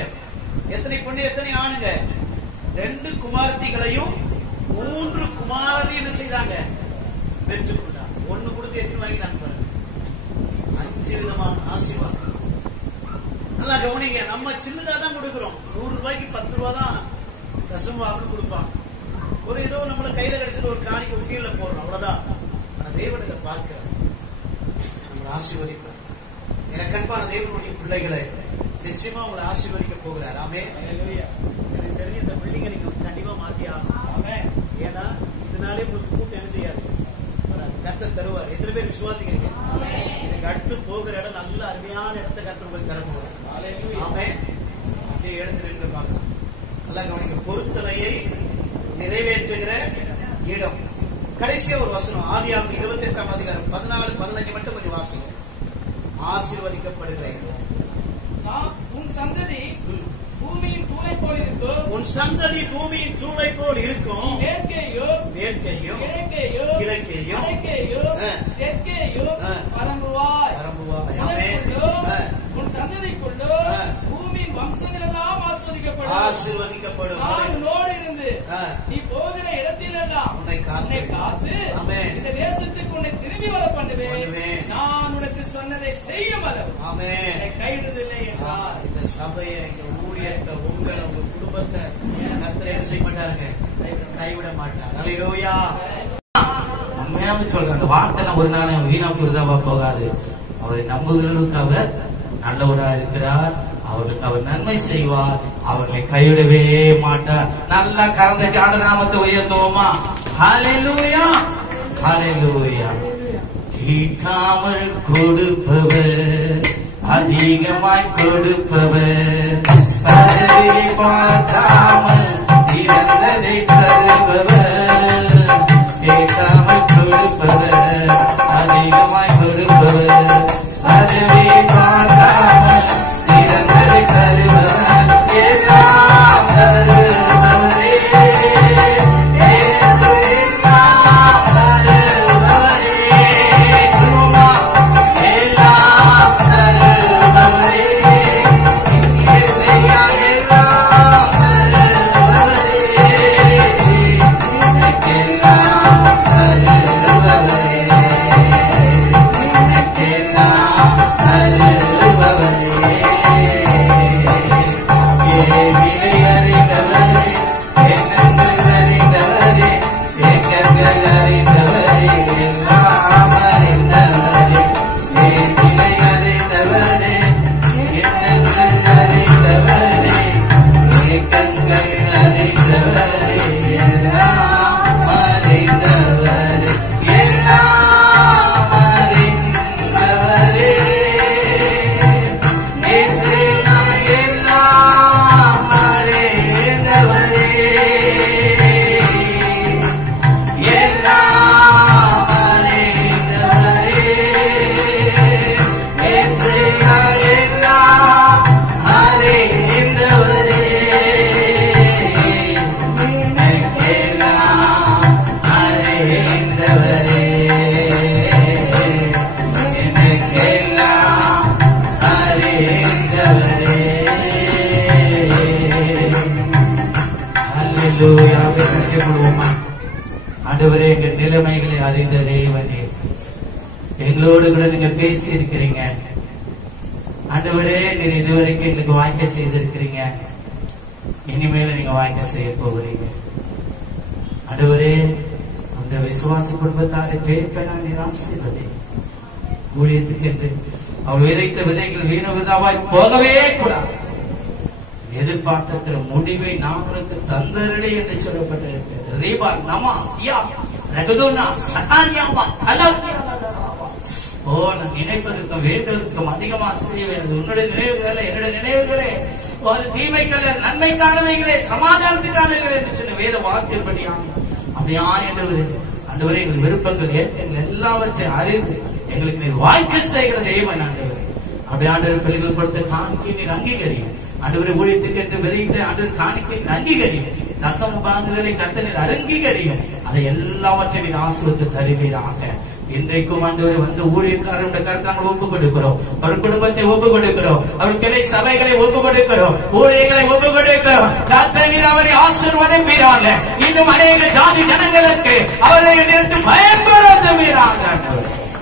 எத்தனை பொண்ணு எத்தனை ஆணுங்க? 2 குமாரத்திகளையும் 3 குமாரரை என்ன செய்தாங்க, பெற்றுக் கொண்டாங்க. 1 கொடுத்து எத்தனை வாங்கிட்டாங்க பாருங்க. 5 விதமான ஆசீர்வாதம். நல்லா கவனிங்க. நம்ம சின்னதா தான் கொடுக்கிறோம். 100 ரூபாய்க்கு 10 ரூபா தான் தசமபாகம் கொடுப்பாங்க. ஒரு ஏதோ நம்மள கையில கிடைச்சது ஒரு காணிக்க உண்டியல்ல போடுறோம், அவ்வளவுதான். ஆனா தேவனுக்கு பார்க்கிறார், நம்மளை ஆசீர்வதிப்பார். எனக்கு அன்பான தேவனுடைய பிள்ளைகளை நிச்சயமா உங்களை ஆசீர்வதிக்க போகிறார். ஆமே. எனக்கு தெரிஞ்ச இந்த பில்டிங்கை நீங்க கண்டிப்பா மாத்தி ஆகணும். ஏன்னா இதனாலே உங்களுக்கு கூட்டம் என்ன செய்யாது, கர்த்தர் தருவார். எத்தனை பேர் விசுவாசிக்கிறீங்க? இதுக்கு அடுத்து போகிற இடம் நல்ல அருமையான இடத்தை கர்த்தர் உங்களுக்கு தர போகிறார். ஆமே. அப்படியே எழுந்து நின்று பார்க்கலாம். நல்லா கவனிங்க, பொருத்தனையை நிறைவேற்றுகிற இடம். கடைசியா ஒரு வசனம், ஆதியாகமம் 28ஆம் அதிகாரம் 14, 15 மட்டும் கொஞ்சம் வாசிங்க. ஆசீர்வதிக்கப்படுகிற இடம். உன் சந்ததி பூமியின் தூளை போல் இருக்கும். உன் சந்ததி பூமியின் தூளை போல் இருக்கும். மேற்கேயும் மேற்கேயும் கிழக்கேயும் கிழக்கேயும் வடக்கேயும் தெற்கேயும் பரம்புவாய். உன் சந்ததிக்குள்ளோ பூமியின் வம்சங்கள் எல்லாம் ஆசீர்வதிக்கப்படும். நான் உன்னோடு இருந்து நீ போகிற இடத்திலெல்லாம் உன்னை காத்து இந்த தேசத்துக்கு உன்னை திரும்பி வர பண்ணுவேன். நான் உனக்கு சொன்னதை செய்யும் அளவு கைவிடுவதில்லை என்றார். இந்த சபையை, இந்த ஊழியத்தை, உங்களை, உங்க குடும்பத்தை கர்த்தர் என்ன செய்ய மாட்டாருங்க, கைவிட மாட்டார். அல்லேலூயா. உண்மையாவே சொல்றேன், அந்த வார்த்தை ஒரு நாள் வீணா புரிதாவா போகாது. அவரை நம்புகிறவர்களுக்கு அவர் நல்லவரா இருக்கிறார். அவருக்கு அவர் நன்மை செய்வார். அவர்களை கைவிடவே மாட்டார். நல்லா கறந்துட்டு ஆண்டு நாமத்தை உயர்த்துவோமா? ஹல்லேலூயா, ஹல்லேலூயா. கேட்காமல் கொடுப்பவர், அதிகமாய் கொடுப்பவர், தரவை பார்க்காமல் இறந்ததை தருபவர். கேட்காமல் கொடுப்பவர், அதிகமாய் கொடுப்பவர், தரவை பார்க்காமல் இறந்ததை தருபவர். எல்லாம் தருபவரே, எல்லாம் தருபவரே. சும்மா எல்லாம் தருபவரே, இயேசுயா எல்லாம் தருபவரே, எனக்கெல்லாம் தருபவரே, எனக்கெல்லாம் தருபவரே. விலை அறிந்தவரே, எண்ணங்கள் அறிந்தவரே, ஏக்கங்கள் அறிந்தவரே, எல்லாம் அறிந்தவரே. விலை அறிந்தவரே, எண்ணங்கள் அறிந்தவரே, ஏக்கங்கள் அறிந்தவரே, எல்லாம் அறிந்தவரே, எல்லாம் அறிந்தவரே. இயேசுனா எல்லாம் அறிந்தவரே, எல்லாம் அறிந்தவரே. இயேசுனா எல்லாம் அறிந்தவரே, எனக்கெல்லாம் அறிந்தவரே, எனக்கெல்லாம் அறிந்தவரே. ஹல்லேலூயா. கட்டப்படுவோமா? ஆண்டவரே, எங்கள் நிலைமைகளை அறிந்த தேவனே, எங்களோடு கூட நீங்க பேசி இருக்கிறீங்க. ஆண்டவரே, நீர் இதுவரைக்கும் எங்களுக்கு வாய்க்க செய்திருக்கிறீங்க, இனிமேல நீங்க வாய்க்க செய்ய போகிறீங்க. ஆண்டவரே, அந்த விசுவாச குடும்பத்தாரை பேர்பெறா நீர் ஆசீர்வதி. ஊழியத்துக்கு என்று அவர் விதைத்த விதைகள் வீண விதாவாய் போகவே கூடாது. எதிர்பார்த்திருக்கிற முடிவை நாங்களுக்கு தந்தரடி என்று சொல்லப்பட்டிருக்கிறது. ரீபா நமா சியா ரகுதுனா சகானியாமா தலவியாலதராவா. ஓ, நான் நினைப்பதற்கும் வேண்டுவதற்கும் அதிகமா செய்ய வேண்டியது உன்னுடைய நினைவுகளே, என்னுடைய நினைவுகளே, ஒரு தீமைகள நன்மைக்கானவைகளே, சமாதானத்துக்கானவைகளே என்று சொன்ன வேத வாக்கியப்படியாம் அப்படியா என்று ஆண்டவரே, எங்கள் விருப்பங்கள், ஏற்றங்கள் எல்லாவற்றையும் அறிந்து எங்களுக்கு நீர் வாய்க்க செய்கிற தேவன் ஆண்டவரே. அப்படி ஆண்டவர் பிள்ளைகள் கொடுத்த காணிக்கை நீர் அங்கீகரியும். ஆண்டவரை ஊழியத்துக்கு என்று விதைத்த ஆண்டவர் காணிக்கை அங்கீகரியும். தசம பாகங்களை கர்த்தர் நீர் அங்கீகரியும். அதை எல்லாவற்றையும் நீர் ஆசீர்வதித்து தருவீராக. இன்றைக்கும் ஆண்டவரை வந்து ஊழியக்காரருடைய கருத்தை நாங்கள் ஒப்புக் கொடுக்கிறோம். அவர் குடும்பத்தை ஒப்புக் கொடுக்கிறோம். அவர் கிளை சபைகளை ஒப்புக் கொடுக்கிறோம். ஊழியர்களை ஒப்புக் கொடுக்கிறோம். கர்த்தர் நீர் அவரை ஆசீர்வதிப்பீராக. இன்னும் அநேக ஜாதி ஜனங்களுக்கு அவரை நிறுத்தி பயன்படுத்துவீராக.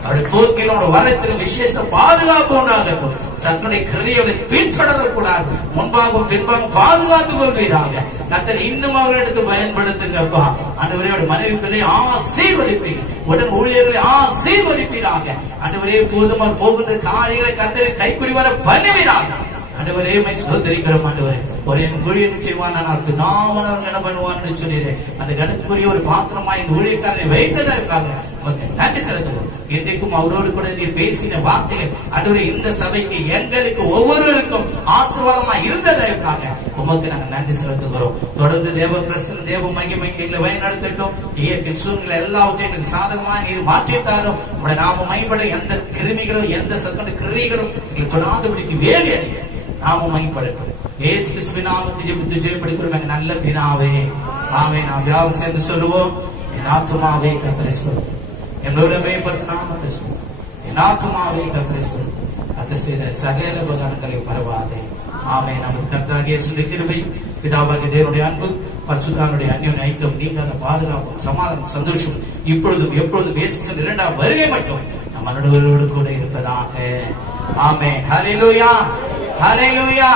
அவருடைய போக்கிலோட வரத்தில் விசேஷ பாதுகாப்பு உண்டாகட்டும். சத்துடைய கிருதிகளை பின்தொடரக்கூடாது. முன்பாகவும் பின்பாகவும் பாதுகாத்துக் கொள்வீராக. கர்த்தர் இன்னும் அவர்களிடத்து பயன்படுத்துங்கப்பா. ஆண்டவரே, மனைவி பிள்ளை ஆசீர்வதிப்பீங்க. உடன் ஊழியர்களை ஆசீர்வதிப்பீராக. ஆண்டவரே, போதும் போகின்ற காரியங்களை கர்த்தரை கைக்குறி வர பண்ணுவீராக. ஆண்டவரே ஸ்தோத்திரிக்கிறோம் ஆண்டவரே. ஒரு ஊழியம் செய்வான் நாம என்ன பண்ணுவான்னு சொல்லிடு அந்த கணத்துக்குரிய ஒரு பாத்திரமா இந்த ஊழியக்காரனை வைத்ததற்காக நன்றி செலுத்துவோம். இன்றைக்கும் அவரோடு கூட நீ பேசின வார்த்தைகள் ஆண்டவரே இந்த சபைக்கு எங்களுக்கு ஒவ்வொருவருக்கும் ஆசீர்வாதமா இருந்ததற்காக உமக்கு நாங்கள் நன்றி செலுத்துகிறோம். தொடர்ந்து தேவ பிரசன்ன தேவ மகிமை எங்களை வழிநடத்தட்டும். இயற்கை சூழ்நிலை எல்லாவற்றையும் எங்களுக்கு சாதகமாக நீர் மாற்றித்தாரும். உங்களுடைய நாம மைப்பட எந்த கிருமிகளும் எந்த சத்தன கிருமிகளும் எங்களுக்கு தொடாதபடிக்கு வேலை அடிக்க நாம மைப்படட்டும். இயேசு கிறிஸ்துவின் நாமத்தில் ஜெபித்து ஜெயப்படுத்துகிறோம் நல்ல பிதாவே. ஆமென். நாம் யாரும் சேர்ந்து சொல்லுவோம், என் ஆத்துமாவே கர்த்தரை ஸ்தோத்திரி, என்னோடவே பரிசுத்தநாமத்தை ஸ்தோத்திரி, என் ஆத்துமாவே கர்த்தரை ஸ்தோத்திரி, கர்த்தர் செய்த சகல உபகாரங்களை மறவாதே. ஆமென். நமது கர்த்தராகிய இயேசுவின் கிருபை, பிதாவாகிய தேவனுடைய அன்பு, பரிசுத்தாவினுடைய அந்யோன்ய ஐக்கியம், நீங்காத பாதுகாப்பு, சமாதானம், சந்தோஷம் இப்பொழுதும் எப்பொழுதும் இயேசுவின் இரண்டாம் வருகை மட்டும் நம் அனைவரோடு கூட இருப்பதாக. ஆமென். ஹல்லேலூயா, ஹல்லேலூயா.